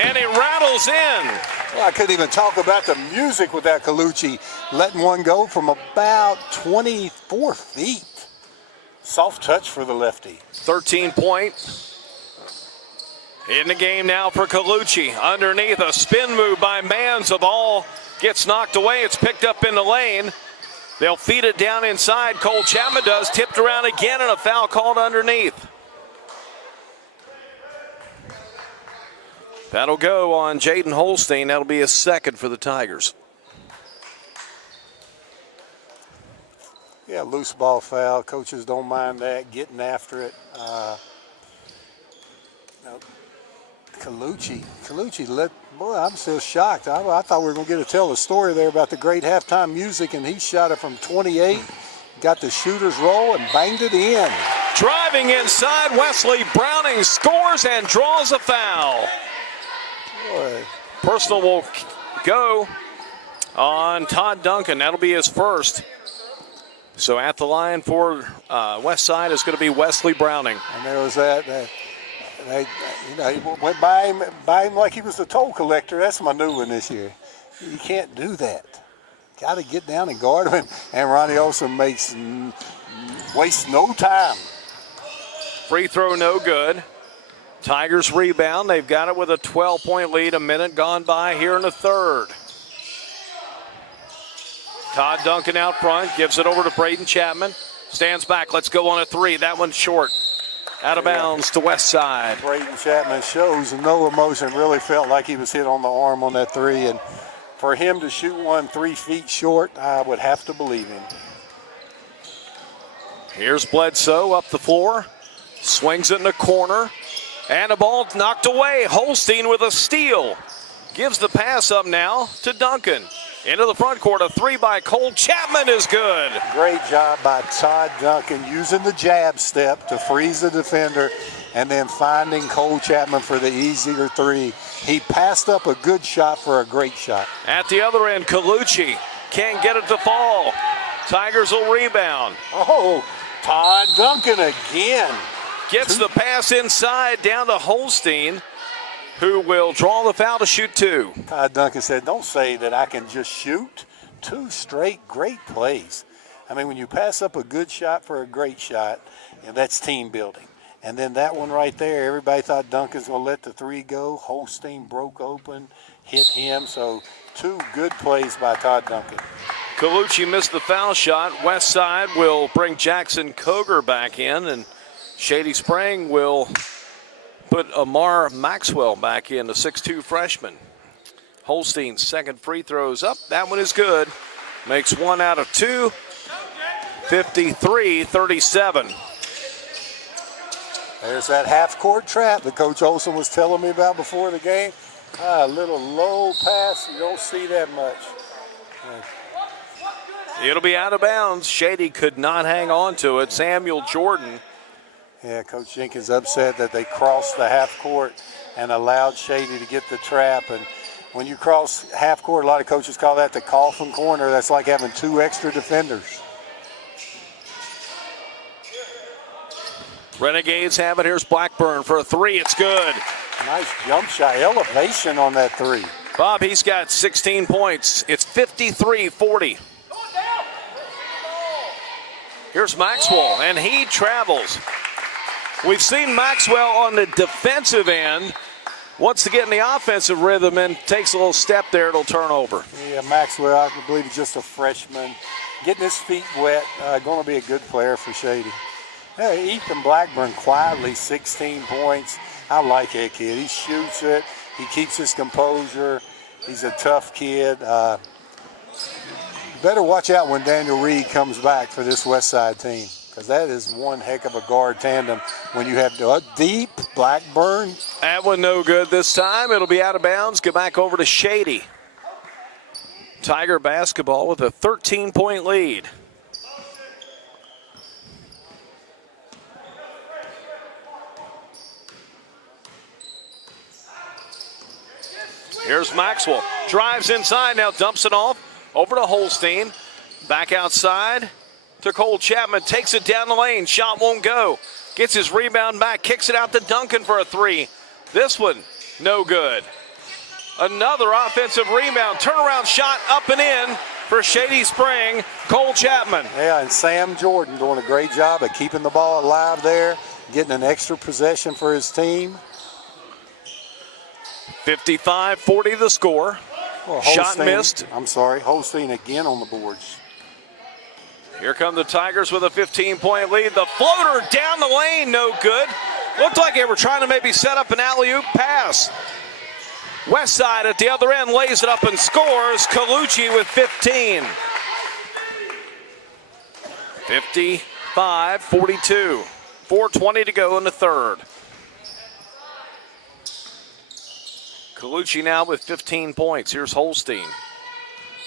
And he rattles in. Well, I couldn't even talk about the music without Colucci letting one go from about 24 feet. Soft touch for the lefty. 13-point. In the game now for Colucci. Underneath, a spin move by Manns. The ball gets knocked away. It's picked up in the lane. They'll feed it down inside. Cole Chapman does. Tipped around again, and a foul called underneath. That'll go on Jaden Holstein. That'll be a second for the Tigers. Yeah, loose ball foul. Coaches don't mind that, getting after it. Colucci boy, I'm still shocked. I thought we were going to get to tell a story there about the great halftime music, and he shot it from 28, got the shooter's roll, and banged it in. Driving inside, Wesley Browning scores and draws a foul. Boy. Personal will go on Todd Duncan. That'll be his first. So at the line for Westside is going to be Wesley Browning. And there was that. He went by him like he was a toll collector. That's my new one this year. You can't do that. Got to get down and guard him. And Ronnie Olsen wastes no time. Free throw no good. Tigers rebound. They've got it with a 12-point lead. A minute gone by here in the third. Todd Duncan out front, gives it over to Braden Chapman. Stands back, let's go on a three. That one's short. Out of bounds to Westside. Braden Chapman shows no emotion, really felt like he was hit on the arm on that three. And for him to shoot one 3 feet short, I would have to believe him. Here's Bledsoe up the floor. Swings it in the corner. And the ball knocked away. Holstein with a steal. Gives the pass up now to Duncan. Into the front court, a three by Cole Chapman is good. Great job by Todd Duncan using the jab step to freeze the defender and then finding Cole Chapman for the easier three. He passed up a good shot for a great shot. At the other end, Colucci can't get it to fall. Tigers will rebound. Oh, Todd Duncan again. Gets the pass inside down to Holstein, who will draw the foul to shoot two. Todd Duncan said, don't say that I can just shoot. 2 straight great plays. I mean, when you pass up a good shot for a great shot, and that's team building. And then that one right there, everybody thought Duncan's going to let the three go. Holstein broke open, hit him. So 2 good plays by Todd Duncan. Colucci missed the foul shot. Westside will bring Jackson Koger back in, and Shady Spring will put Amar Maxwell back in, the 6'2 freshman. Holstein's second free throw's up. That one is good. Makes 1 out of 2. 53-37. There's that half-court trap that Coach Olson was telling me about before the game. A little low pass. You don't see that much. It'll be out of bounds. Shady could not hang on to it. Samuel Jordan. Yeah, Coach Jenkins upset that they crossed the half court and allowed Shady to get the trap. And when you cross half court, a lot of coaches call that the coffin corner. That's like having 2 extra defenders. Renegades have it. Here's Blackburn for a three. It's good. Nice jump shot. Elevation on that three. Bob, he's got 16 points. It's 53-40. Here's Maxwell, and he travels. We've seen Maxwell on the defensive end. Wants to get in the offensive rhythm and takes a little step there. It'll turn over. Yeah, Maxwell, I believe he's just a freshman. Getting his feet wet, going to be a good player for Shady. Hey, Ethan Blackburn quietly, 16 points. I like that kid. He shoots it. He keeps his composure. He's a tough kid. Better watch out when Daniel Reed comes back for this Westside team, because that is one heck of a guard tandem when you have a deep Blackburn. That one no good this time. It'll be out of bounds. Go back over to Shady. Tiger basketball with a 13-point lead. Here's Maxwell. Drives inside, now dumps it off. Over to Holstein. Back outside to Cole Chapman. Takes it down the lane. Shot won't go. Gets his rebound back. Kicks it out to Duncan for a three. This one, no good. Another offensive rebound. Turnaround shot up and in for Shady Spring. Cole Chapman. Yeah, and Sam Jordan doing a great job at keeping the ball alive there. Getting an extra possession for his team. 55-40 the score. Well, shot missed. I'm sorry, Holstein again on the boards. Here come the Tigers with a 15-point lead. The floater down the lane, no good. Looked like they were trying to maybe set up an alley-oop pass. Westside at the other end lays it up and scores. Colucci with 15. 55-42. 4:20 to go in the third. Colucci now with 15 points. Here's Holstein.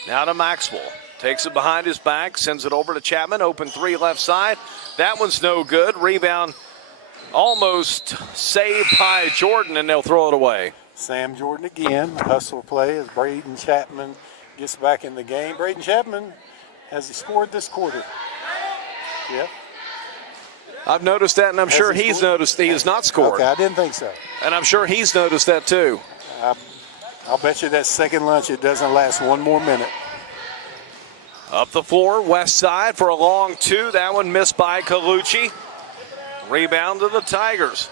Now to Maxwell. Takes it behind his back, sends it over to Chapman. Open three left side. That one's no good. Rebound almost saved by Jordan, and they'll throw it away. Sam Jordan again. Hustle play as Braden Chapman gets back in the game. Braden Chapman, has he scored this quarter? Yeah. I've noticed that, and I'm sure he's noticed he has not scored. Okay, I didn't think so. And I'm sure he's noticed that too. I'll bet you that second lunch, it doesn't last one more minute. Up the floor, Westside for a long two. That one missed by Colucci. Rebound to the Tigers.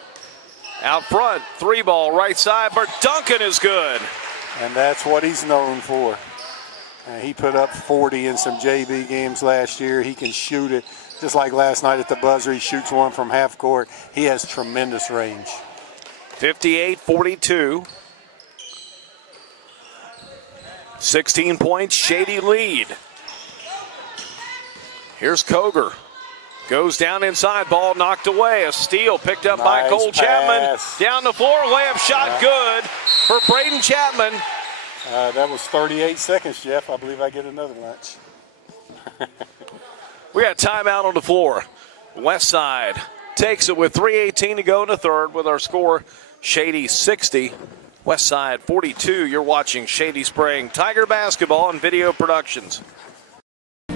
Out front, 3-ball, right side, but Duncan is good. And that's what he's known for. He put up 40 in some JV games last year. He can shoot it. Just like last night at the buzzer, he shoots one from half court. He has tremendous range. 58-42. 16 points, Shady lead. Here's Koger. Goes down inside, ball knocked away. A steal picked up by Cole Chapman. Down the floor, layup shot good for Braden Chapman. That was 38 seconds, Jeff. I believe I get another lunch. We got timeout on the floor. Westside takes it with 3:18 to go in the third with our score Shady 60, Westside 42. You're watching Shady Spring Tiger Basketball and Video Productions.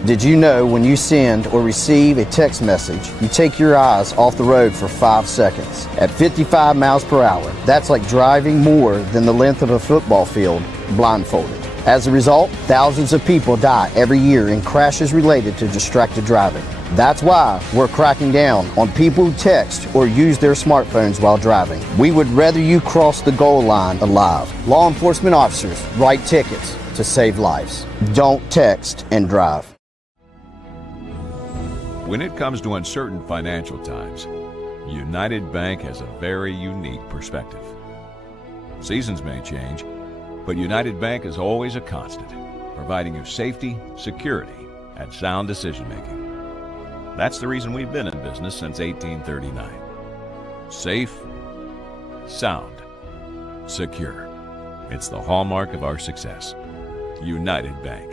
Did you know when you send or receive a text message, you take your eyes off the road for 5 seconds? At 55 miles per hour, that's like driving more than the length of a football field blindfolded. As a result, thousands of people die every year in crashes related to distracted driving. That's why we're cracking down on people who text or use their smartphones while driving. We would rather you cross the goal line alive. Law enforcement officers write tickets to save lives. Don't text and drive. When it comes to uncertain financial times, United Bank has a very unique perspective. Seasons may change, but United Bank is always a constant, providing you safety, security, and sound decision-making. That's the reason we've been in business since 1839. Safe, sound, secure. It's the hallmark of our success. United Bank,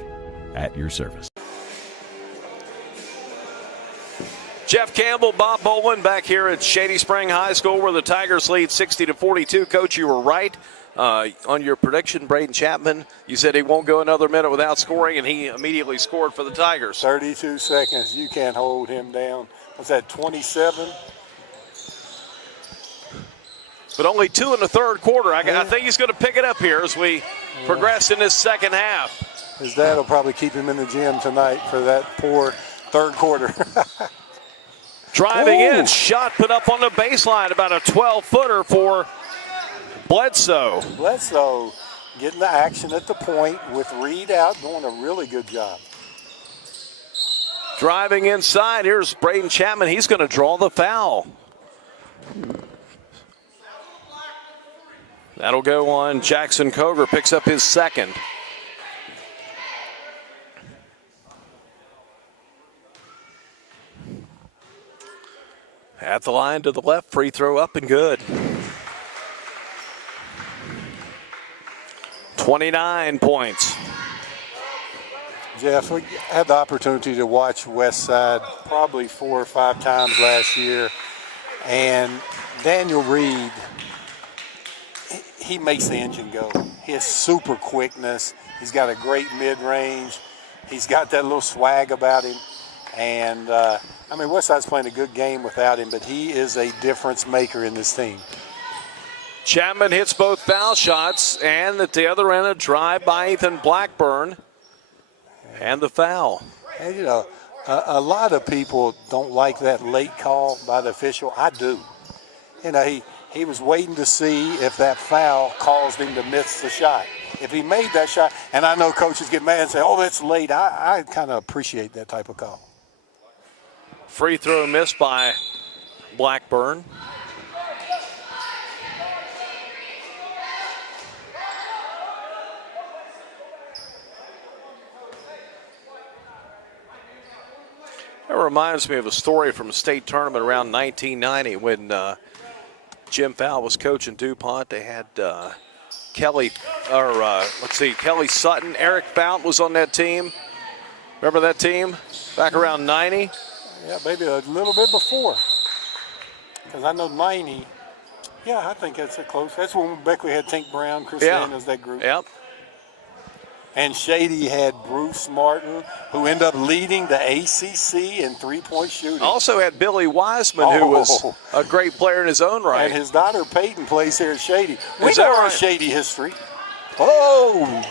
at your service. Jeff Campbell, Bob Bolin back here at Shady Spring High School where the Tigers lead 60-42. Coach, you were right on your prediction. Braden Chapman, you said he won't go another minute without scoring, and he immediately scored for the Tigers. 32 seconds. You can't hold him down. Was that 27? But only 2 in the third quarter. I think he's going to pick it up here as we progress in this second half. His dad will probably keep him in the gym tonight for that poor third quarter. Driving in, shot put up on the baseline, about a 12-footer for Bledsoe. Bledsoe getting the action at the point with Reed out, doing a really good job. Driving inside, here's Braden Chapman. He's going to draw the foul. That'll go on Jackson Koger, picks up his second. At the line to the left, free throw up and good. 29 points. Jeff, we had the opportunity to watch Westside probably 4 or 5 times last year, and Daniel Reed, he makes the engine go. He has super quickness. He's got a great mid-range. He's got that little swag about him. And, Westside's playing a good game without him, but he is a difference maker in this team. Chapman hits both foul shots, and at the other end, a drive by Ethan Blackburn. And the foul. And, a lot of people don't like that late call by the official. I do. He was waiting to see if that foul caused him to miss the shot. If he made that shot, and I know coaches get mad and say, oh, that's late. I kind of appreciate that type of call. Free throw missed by Blackburn. That reminds me of a story from a state tournament around 1990 when Jim Fowl was coaching DuPont. They had Kelly Sutton. Eric Fount was on that team. Remember that team back around 90? Yeah, maybe a little bit before. Because I know 90. Yeah, I think that's a close. That's when Beckley had Tink Brown, Chris Daniels, that group. Yep. And Shady had Bruce Martin, who ended up leading the ACC in three-point shooting. Also had Billy Wiseman, who was a great player in his own right. And his daughter Peyton plays here at Shady. We Is know that our right? Shady history. Oh!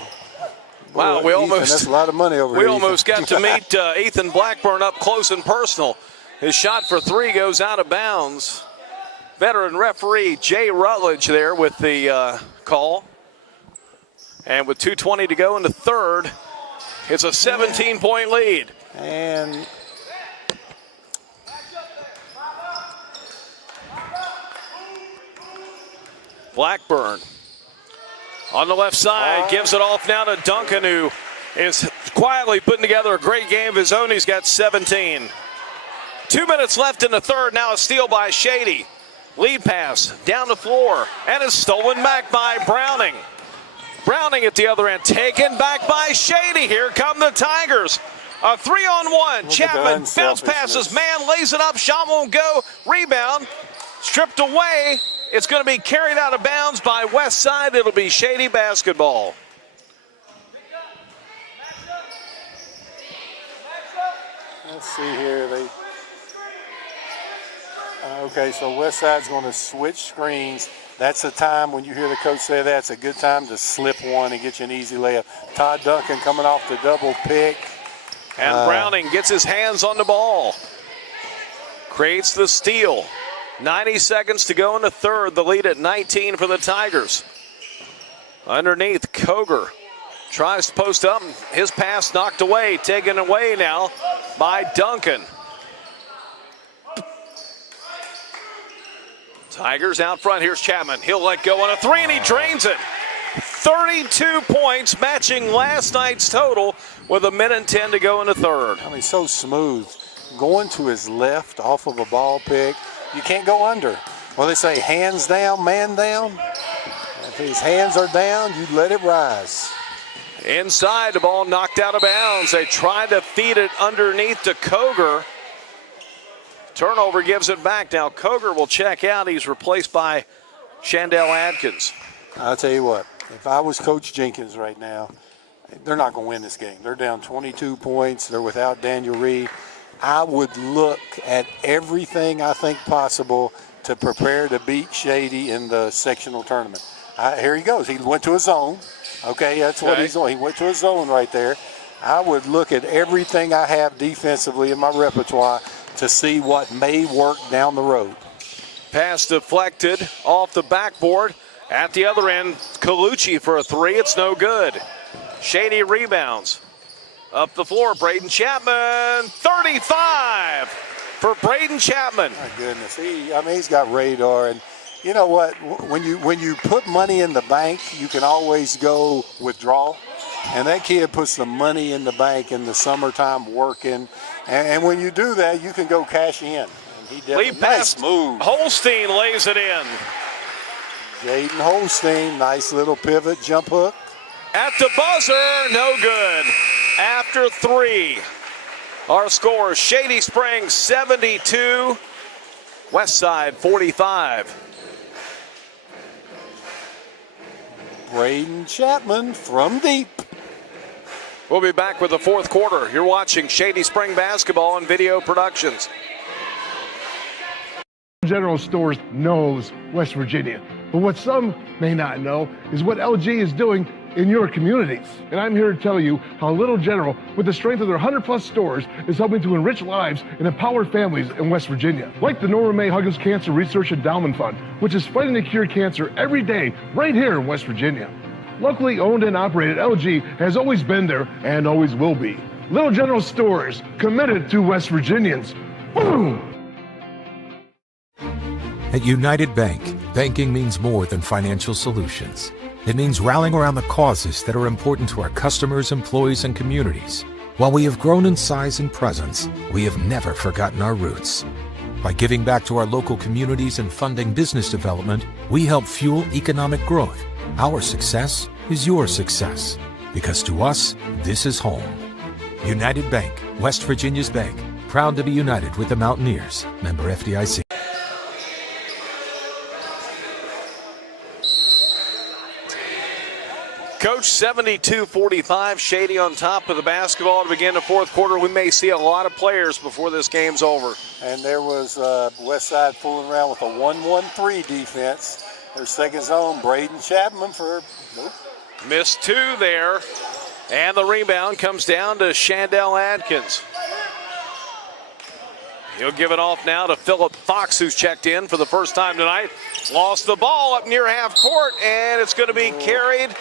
Wow, Ethan, that's a lot of money over we here. almost got to meet Ethan Blackburn up close and personal. His shot for three goes out of bounds. Veteran referee Jay Rutledge there with the call. And with 2:20 to go in the third, it's a 17-point lead. And Blackburn on the left side gives it off now to Duncan, who is quietly putting together a great game of his own. He's got 17. 2 minutes left in the third. Now a steal by Shady. Lead pass down the floor, and it's stolen back by Browning. Browning at the other end, taken back by Shady. Here come the Tigers. A 3-on-1. Chapman bounce passes, man lays it up. Shot won't go. Rebound stripped away. It's going to be carried out of bounds by Westside. It'll be Shady basketball. Let's see here. Okay, so Westside's going to switch screens. That's the time when you hear the coach say that. It's a good time to slip one and get you an easy layup. Todd Duncan coming off the double pick. And Browning gets his hands on the ball. Creates the steal. 90 seconds to go in the third. The lead at 19 for the Tigers. Underneath, Koger tries to post up. His pass knocked away. Taken away now by Duncan. Tigers out front. Here's Chapman. He'll let go on a three, and he drains it. 32 points, matching last night's total with 1:10 to go in the third. I mean, so smooth. Going to his left off of a ball pick. You can't go under. Well, they say hands down, man down. If his hands are down, you let it rise. Inside, the ball knocked out of bounds. They tried to feed it underneath to Koger. Turnover gives it back. Now Koger will check out. He's replaced by Chandell Adkins. I'll tell you what, if I was Coach Jenkins right now, they're not going to win this game. They're down 22 points. They're without Daniel Reed. I would look at everything I think possible to prepare to beat Shady in the sectional tournament. Here he goes. He went to a zone. Okay, that's what he's doing. He went to a zone right there. I would look at everything I have defensively in my repertoire to see what may work down the road. Pass deflected off the backboard. At the other end, Colucci for a three. It's no good. Shady rebounds. Up the floor, Braden Chapman. 35 for Braden Chapman. My goodness, he's got radar. And you know what? When you put money in the bank, you can always go withdraw. And that kid puts the money in the bank in the summertime working. And when you do that, you can go cash in. And he definitely, lead pass. Nice move. Holstein lays it in. Jaden Holstein, nice little pivot jump hook. At the buzzer, no good. After three. Our score, Shady Springs 72, Westside 45. Braden Chapman from deep. We'll be back with the fourth quarter. You're watching Shady Spring Basketball and Video Productions. General Stores knows West Virginia, but what some may not know is what LG is doing in your communities. And I'm here to tell you how Little General, with the strength of their 100+ stores, is helping to enrich lives and empower families in West Virginia. Like the Norma May Huggins Cancer Research Endowment Fund, which is fighting to cure cancer every day right here in West Virginia. Locally owned and operated, LG has always been there and always will be. Little General Stores, committed to West Virginians. Boom! At United Bank, banking means more than financial solutions. It means rallying around the causes that are important to our customers, employees, and communities. While we have grown in size and presence, we have never forgotten our roots. By giving back to our local communities and funding business development, we help fuel economic growth. Our success is your success, because to us, this is home. United Bank, West Virginia's bank, proud to be united with the Mountaineers. Member FDIC. Coach, 72-45, Shady on top of the basketball to begin the fourth quarter. We may see a lot of players before this game's over. And there was Westside fooling around with a 1-1-3 defense. Their second zone, Braden Chapman for nope. Missed two there. And the rebound comes down to Chandell Adkins. He'll give it off now to Phillip Fox, who's checked in for the first time tonight. Lost the ball up near half court, and it's going to be carried.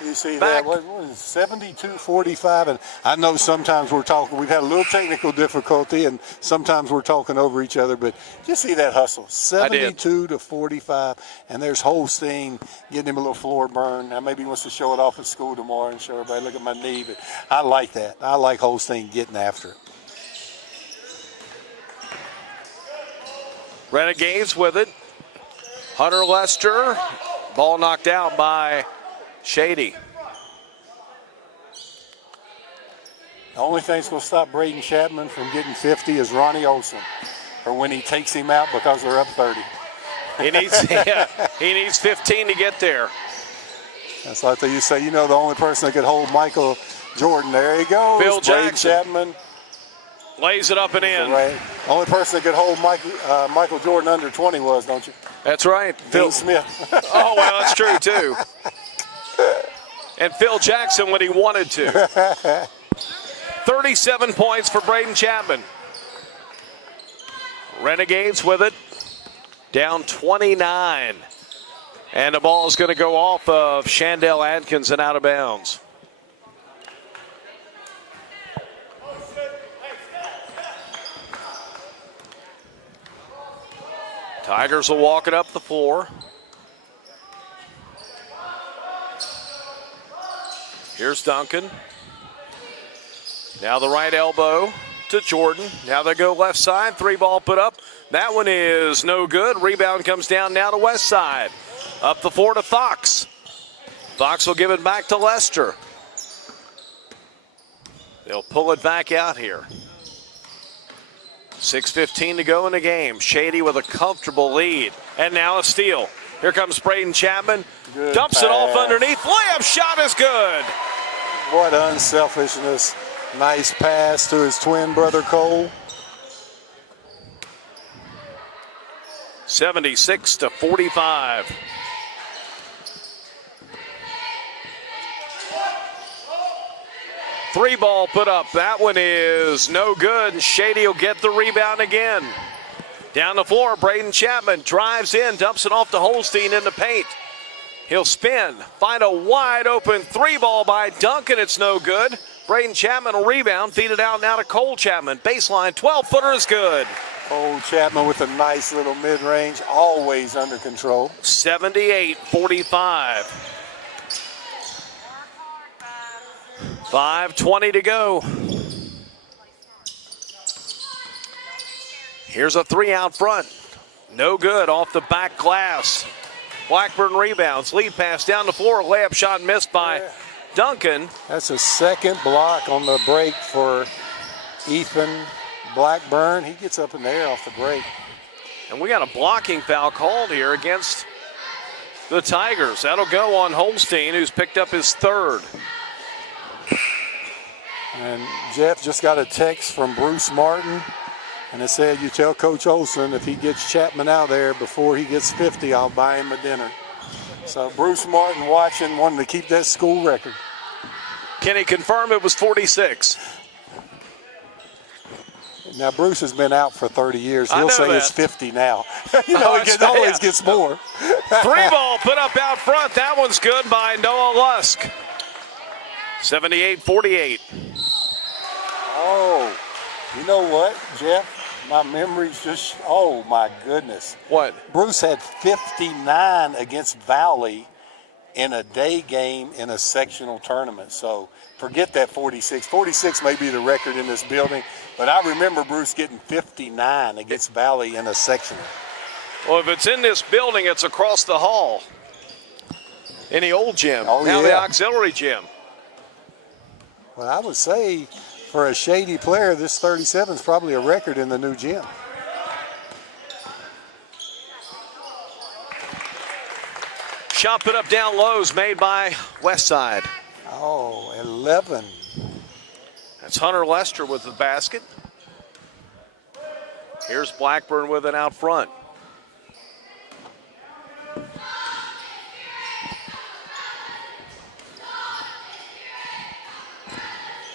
You see back. that? What is 72-45? And I know sometimes we've had a little technical difficulty, and sometimes we're talking over each other, but just see that hustle. 72-45, and there's Holstein getting him a little floor burn. Now maybe he wants to show it off at school tomorrow and show everybody, look at my knee, but I like that. I like Holstein getting after it. Renegades with it. Hunter Lester. Ball knocked out by Shady. The only thing that's going to stop Braden Chapman from getting 50 is Ronnie Olson, or when he takes him out because they're up 30. He needs 15 to get there. That's like they used to say, the only person that could hold Michael Jordan. There he goes. Phil Braden Jackson. Chapman. Lays it up and in. Right. Only person that could hold Michael Jordan under 20 was, don't you? That's right. Phil Smith. Oh, well, that's true, too. And Phil Jackson when he wanted to. 37 points for Braden Chapman. Renegades with it. Down 29. And the ball is going to go off of Chandel Adkins and out of bounds. Tigers will walk it up the floor. Here's Duncan. Now the right elbow to Jordan. Now they go left side. 3-ball put up. That one is no good. Rebound comes down now to Westside. Up the floor to Fox. Fox will give it back to Lester. They'll pull it back out here. 6:15 to go in the game. Shady with a comfortable lead. And now a steal. Here comes Braden Chapman. Good Dumps pass. it off underneath. Layup shot is good. What unselfishness. Nice pass to his twin brother Cole. 76-45. Three-ball put up. That one is no good. Shady will get the rebound again. Down the floor, Braden Chapman drives in, dumps it off to Holstein in the paint. He'll spin, find a wide open 3-ball by Duncan. It's no good. Braden Chapman will rebound, feed it out now to Cole Chapman. Baseline, 12-footer is good. Cole Chapman with a nice little mid-range, always under control. 78-45. 5:20 to go. Here's a 3 out front. No good off the back glass. Blackburn rebounds. Lead pass down the floor. Layup shot missed by Duncan. That's a second block on the break for Ethan Blackburn. He gets up in the air off the break. And we got a blocking foul called here against the Tigers. That'll go on Holstein, who's picked up his third. And Jeff just got a text from Bruce Martin, and it said, you tell Coach Olson if he gets Chapman out there before he gets 50, I'll buy him a dinner. So Bruce Martin watching, wanting to keep that school record. Can he confirm it was 46? Now, Bruce has been out for 30 years. He'll say it's 50 now. He always gets more. 3-ball put up out front. That one's good by Noah Lusk. 78-48. Oh, you know what, Jeff? My memory's just, oh my goodness. What? Bruce had 59 against Valley in a day game in a sectional tournament. So forget that 46. 46 may be the record in this building, but I remember Bruce getting 59 against Valley in a sectional. Well, if it's in this building, it's across the hall in the old gym. Oh, now yeah. the auxiliary gym. Well, I would say for a Shady player, this 37 is probably a record in the new gym. Shot put up down lows made by Westside. Oh, 11. That's Hunter Lester with the basket. Here's Blackburn with it out front.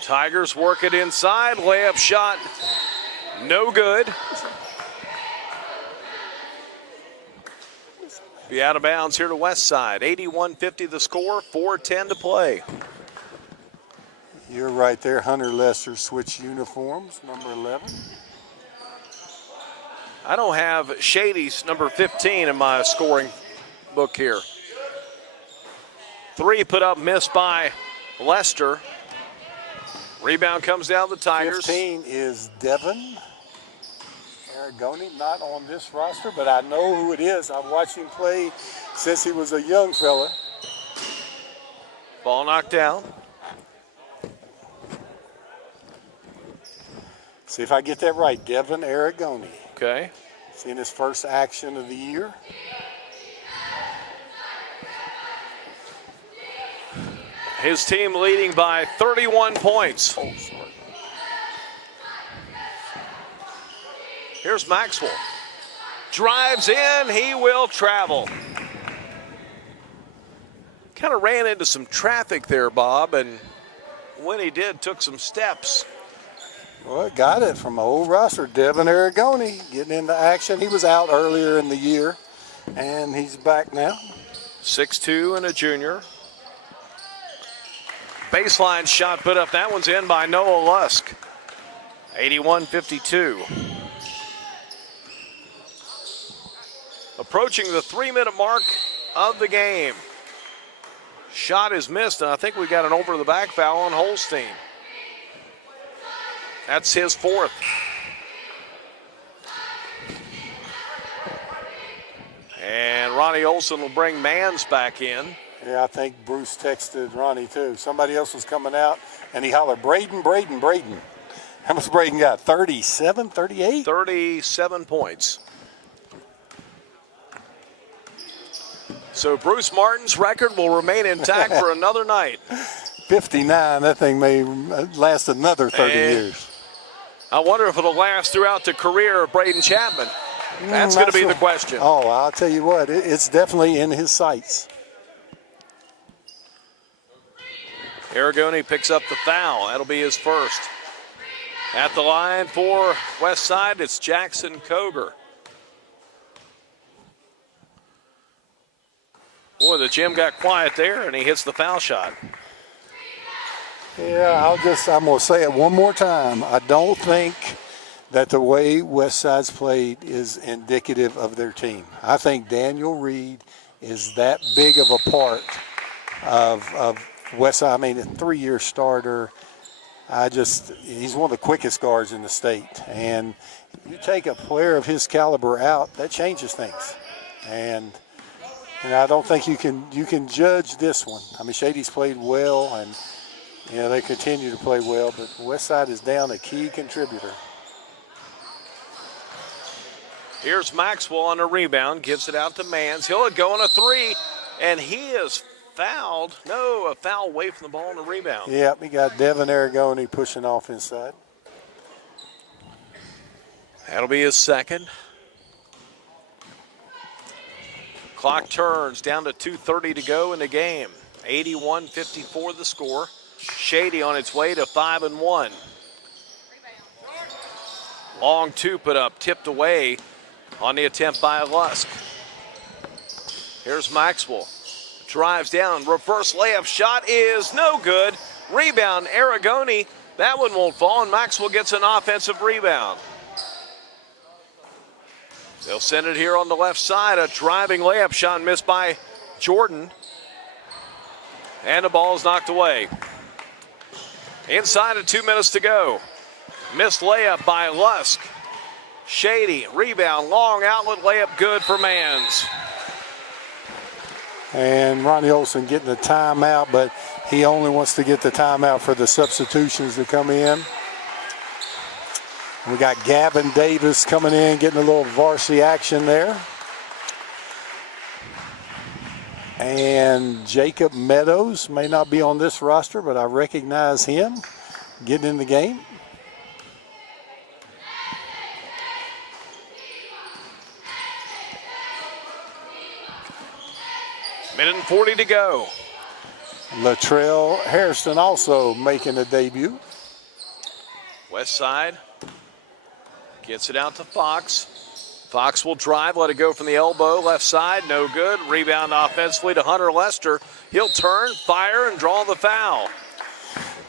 Tigers work it inside. Layup shot No good. Be out of bounds here to Westside. 81-50 the score, 4:10 to play. You're right there. Hunter Lester switched uniforms, number 11. I don't have Shady's number 15 in my scoring book here. 3 put up, missed by Lester. Rebound comes down the Tigers. 15 is Devin Aragoni, not on this roster, but I know who it is. I've watched him play since he was a young fella. Ball knocked down. See if I get that right. Devin Aragoni. Okay. Seeing his first action of the year. His team leading by 31 points. Oh, sorry. Here's Maxwell. Drives in, he will travel. Kind of ran into some traffic there, Bob, and when he did, took some steps. Well, got it from an old roster. Devin Aragoni getting into action. He was out earlier in the year, and he's back now. 6'2" and a junior. Baseline shot put up. That one's in by Noah Lusk. 81-52. Approaching the 3-minute mark of the game. Shot is missed, and I think we got an over-the-back foul on Holstein. That's his 4th. And Ronnie Olson will bring Mans back in. Yeah, I think Bruce texted Ronnie too. Somebody else was coming out, and he hollered, Braden, Braden, Braden. How much Braden got? 37, 38? 37 points. So Bruce Martin's record will remain intact for another night. 59, that thing may last another 30 years. I wonder if it'll last throughout the career of Braden Chapman. That's going to be the question. Oh, I'll tell you what, it's definitely in his sights. Aragoni picks up the foul. That'll be his first. At the line for Westside, it's Jackson Koger. Boy, the gym got quiet there, and he hits the foul shot. Yeah, I'm going to say it one more time. I don't think that the way Westside's played is indicative of their team. I think Daniel Reed is that big of a part of Westside. I mean, a 3-year starter. He's one of the quickest guards in the state. And you take a player of his caliber out, that changes things. And I don't think you can judge this one. I mean, Shady's played well, and they continue to play well, but Westside is down a key contributor. Here's Maxwell on a rebound, gives it out to Mans. He'll go on a 3, and he is fouled. No, a foul away from the ball on the rebound. Yep, we got Devin Aragoni pushing off inside. That'll be his second. Clock turns down to 2:30 to go in the game. 81-54 the score. Shady on its way to 5-1. Long 2 put up, tipped away on the attempt by Lusk. Here's Maxwell. Drives down, reverse layup shot is no good. Rebound, Aragoni. That one won't fall, and Maxwell gets an offensive rebound. They'll send it here on the left side. A driving layup shot missed by Jordan. And the ball is knocked away. Inside of 2 minutes to go. Missed layup by Lusk. Shady, rebound, long outlet layup, good for Mans. And Ronnie Olson getting the timeout, but he only wants to get the timeout for the substitutions to come in. We got Gavin Davis coming in, getting a little varsity action there. And Jacob Meadows may not be on this roster, but I recognize him getting in the game. Minute and 40 to go. Latrell Harrison also making a debut. Westside Gets it out to Fox. Fox will drive, let it go from the elbow, left side, no good. Rebound offensively to Hunter Lester. He'll turn, fire, and draw the foul.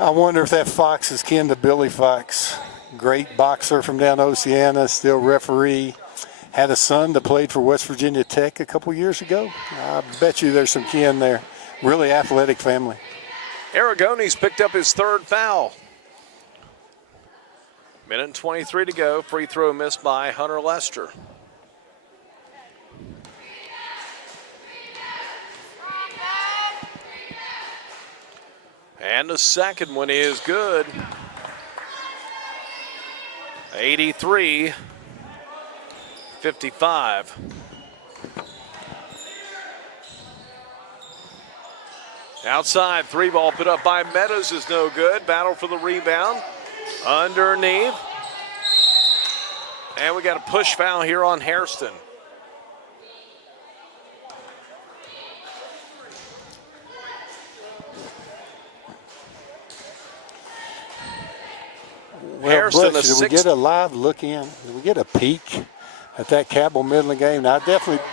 I wonder if that Fox is kin to Billy Fox. Great boxer from down Oceana, still referee. Had a son that played for West Virginia Tech a couple years ago. I bet you there's some kin there. Really athletic family. Aragone's picked up his third foul. Minute and 23 to go. Free throw missed by Hunter Lester. And the second one is good. 83-55. Outside, three ball put up by Meadows is no good. Battle for the rebound. Underneath. And we got a push foul here on Hairston. Well, Butch, did we get a live look in? Did we get a peek at that Cabell Midland game? Now, definitely,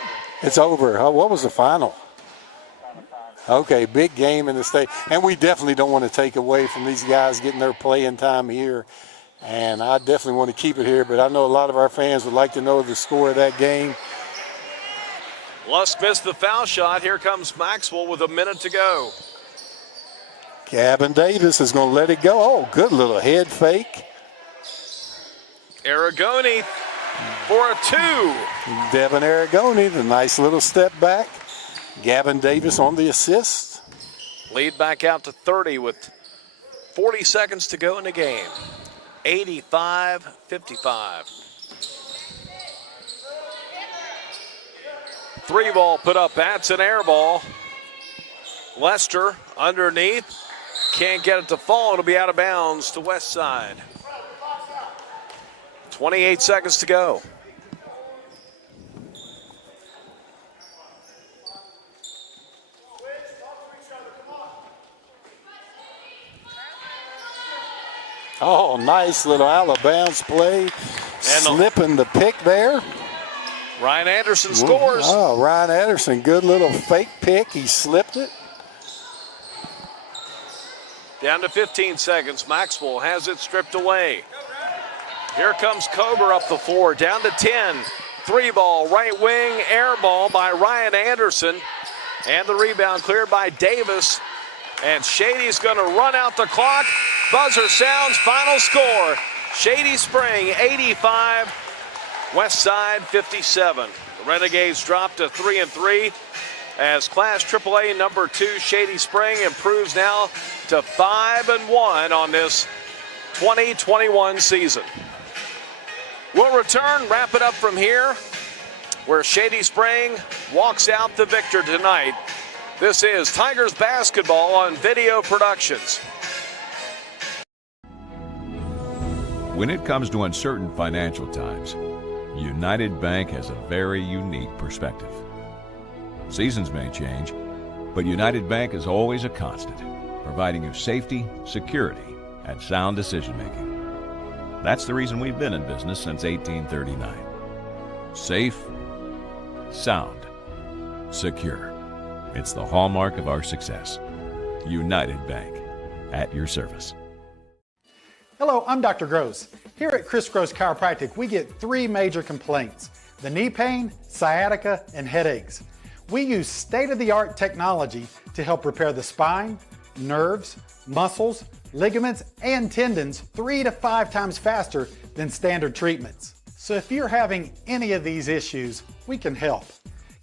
it's over. What was the final? Okay, big game in the state. And we definitely don't want to take away from these guys getting their playing time here. And I definitely want to keep it here, but I know a lot of our fans would like to know the score of that game. Lusk missed the foul shot. Here comes Maxwell with a minute to go. Gavin Davis is going to let it go. Oh, good little head fake. Aragone for a two. Devin Aragone, the nice little step back. Gavin Davis on the assist. Lead back out to 30 with 40 seconds to go in the game. 85-55. Three ball put up. That's an air ball. Lester underneath. Can't get it to fall. It'll be out of bounds to Westside. 28 seconds to go. Oh, nice little out of bounds play. Slipping the pick there. Ryan Anderson scores. Oh, Ryan Anderson, good little fake pick. He slipped it. Down to 15 seconds. Maxwell has it stripped away. Here comes Kober up the floor. Down to 10. Three ball, right wing, air ball by Ryan Anderson. And the rebound cleared by Davis. And Shady's going to run out the clock. Buzzer sounds, final score. Shady Spring 85, Westside 57. The Renegades drop to 3-3 as Class AAA number 2 Shady Spring improves now to 5-1 on this 2021 season. We'll return, wrap it up from here, where Shady Spring walks out the victor tonight. This is Tigers basketball on Video Productions. When it comes to uncertain financial times, United Bank has a very unique perspective. Seasons may change, but United Bank is always a constant, providing you safety, security, and sound decision-making. That's the reason we've been in business since 1839. Safe, sound, secure. It's the hallmark of our success. United Bank, at your service. Hello, I'm Dr. Gross. Here at Chris Gross Chiropractic, we get 3 major complaints: the knee pain, sciatica, and headaches. We use state-of-the-art technology to help repair the spine, nerves, muscles, ligaments, and tendons 3 to 5 times faster than standard treatments. So if you're having any of these issues, we can help.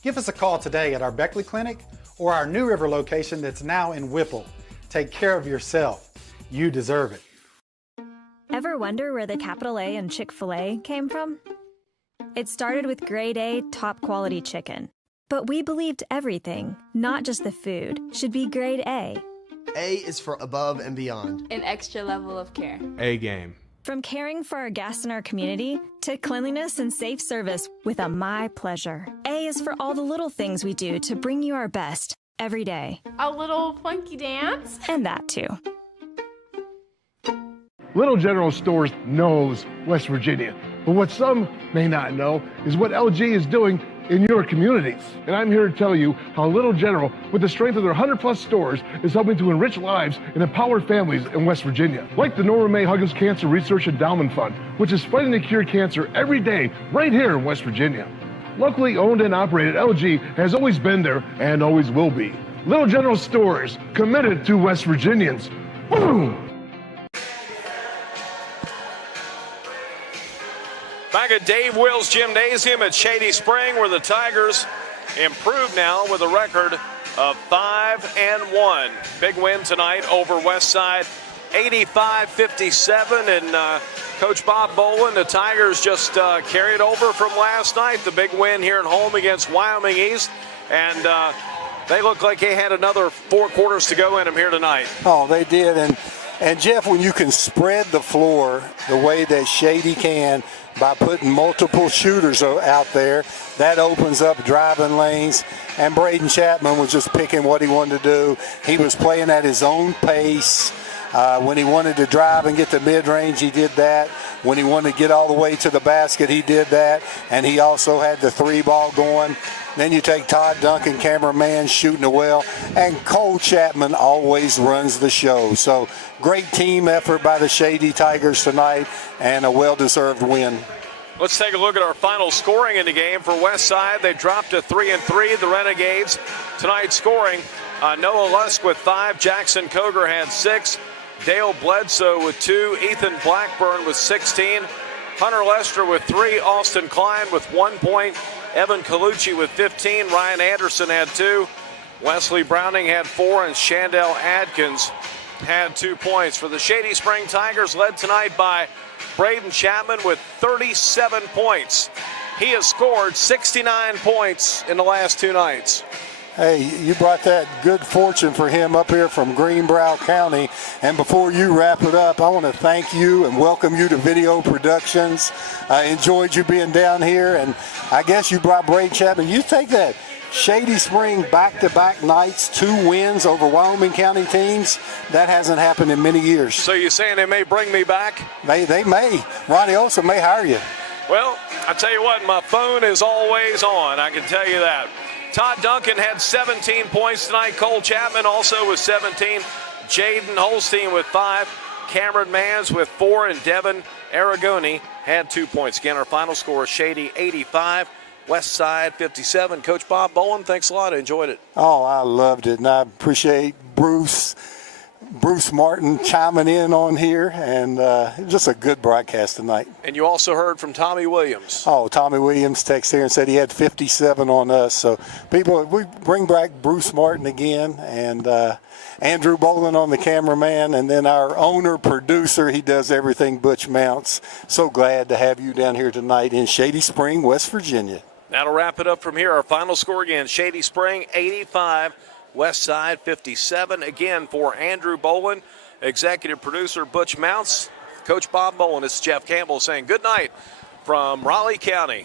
Give us a call today at our Beckley Clinic or our New River location that's now in Whipple. Take care of yourself. You deserve it. Ever wonder where the capital A in Chick-fil-A came from? It started with grade A, top quality chicken. But we believed everything, not just the food, should be grade A. A is for above and beyond. An extra level of care. A game. From caring for our guests and our community to cleanliness and safe service with a My Pleasure. A is for all the little things we do to bring you our best every day. A little funky dance. And that too. Little General Stores knows West Virginia. But what some may not know is what LG is doing in your communities. And I'm here to tell you how Little General, with the strength of their 100-plus stores, is helping to enrich lives and empower families in West Virginia. Like the Norma May Huggins Cancer Research Endowment Fund, which is fighting to cure cancer every day right here in West Virginia. Locally owned and operated, LG has always been there and always will be. Little General stores, committed to West Virginians. Boom! Back at Dave Wills Gymnasium at Shady Spring, where the Tigers improve now with a record of 5-1. Big win tonight over Westside, 85-57. And Coach Bob Boland, the Tigers just carried over from last night, the big win here at home against Wyoming East. And they look like they had another 4 quarters to go in them here tonight. Oh, they did. And Jeff, when you can spread the floor the way that Shady can by putting multiple shooters out there, that opens up driving lanes. And Braden Chapman was just picking what he wanted to do. He was playing at his own pace. When he wanted to drive and get the mid-range, he did that. When he wanted to get all the way to the basket, he did that. And he also had the 3-ball going. Then you take Todd Duncan, cameraman, shooting the well. And Cole Chapman always runs the show. So great team effort by the Shady Tigers tonight and a well-deserved win. Let's take a look at our final scoring in the game for Westside. They dropped to 3-3, the Renegades. Tonight scoring, Noah Lusk with 5, Jackson Koger had 6, Dale Bledsoe with 2, Ethan Blackburn with 16, Hunter Lester with 3, Austin Klein with 1 point, Evan Colucci with 15, Ryan Anderson had 2, Wesley Browning had 4, and Shandell Adkins had 2 points. For the Shady Spring Tigers, led tonight by Braden Chapman with 37 points. He has scored 69 points in the last 2 nights. Hey, you brought that good fortune for him up here from Greenbrier County. And before you wrap it up, I want to thank you and welcome you to Video Productions. I enjoyed you being down here, and I guess you brought Braden Chapman. You take that Shady Spring back-to-back nights, 2 wins over Wyoming County teams. That hasn't happened in many years. So you're saying they may bring me back? They may. Ronnie Olson may hire you. Well, I tell you what, my phone is always on. I can tell you that. Todd Duncan had 17 points tonight. Cole Chapman also with 17. Jaden Holstein with 5. Cameron Mans with 4. And Devin Aragoni had 2 points. Again, our final score is Shady 85. Westside 57. Coach Bob Bowen, thanks a lot. I enjoyed it. Oh, I loved it, and I appreciate Bruce Martin chiming in on here, and just a good broadcast tonight. And you also heard from Tommy Williams. Oh, Tommy Williams texted here and said he had 57 on us. So, people, we bring back Bruce Martin again, and Andrew Boland on the cameraman, and then our owner, producer, he does everything, Butch Mounts. So glad to have you down here tonight in Shady Spring, West Virginia. That'll wrap it up from here. Our final score again, Shady Spring 85, Westside 57. Again, for Andrew Boland, executive producer Butch Mounts, Coach Bob Boland. This is Jeff Campbell saying good night from Raleigh County.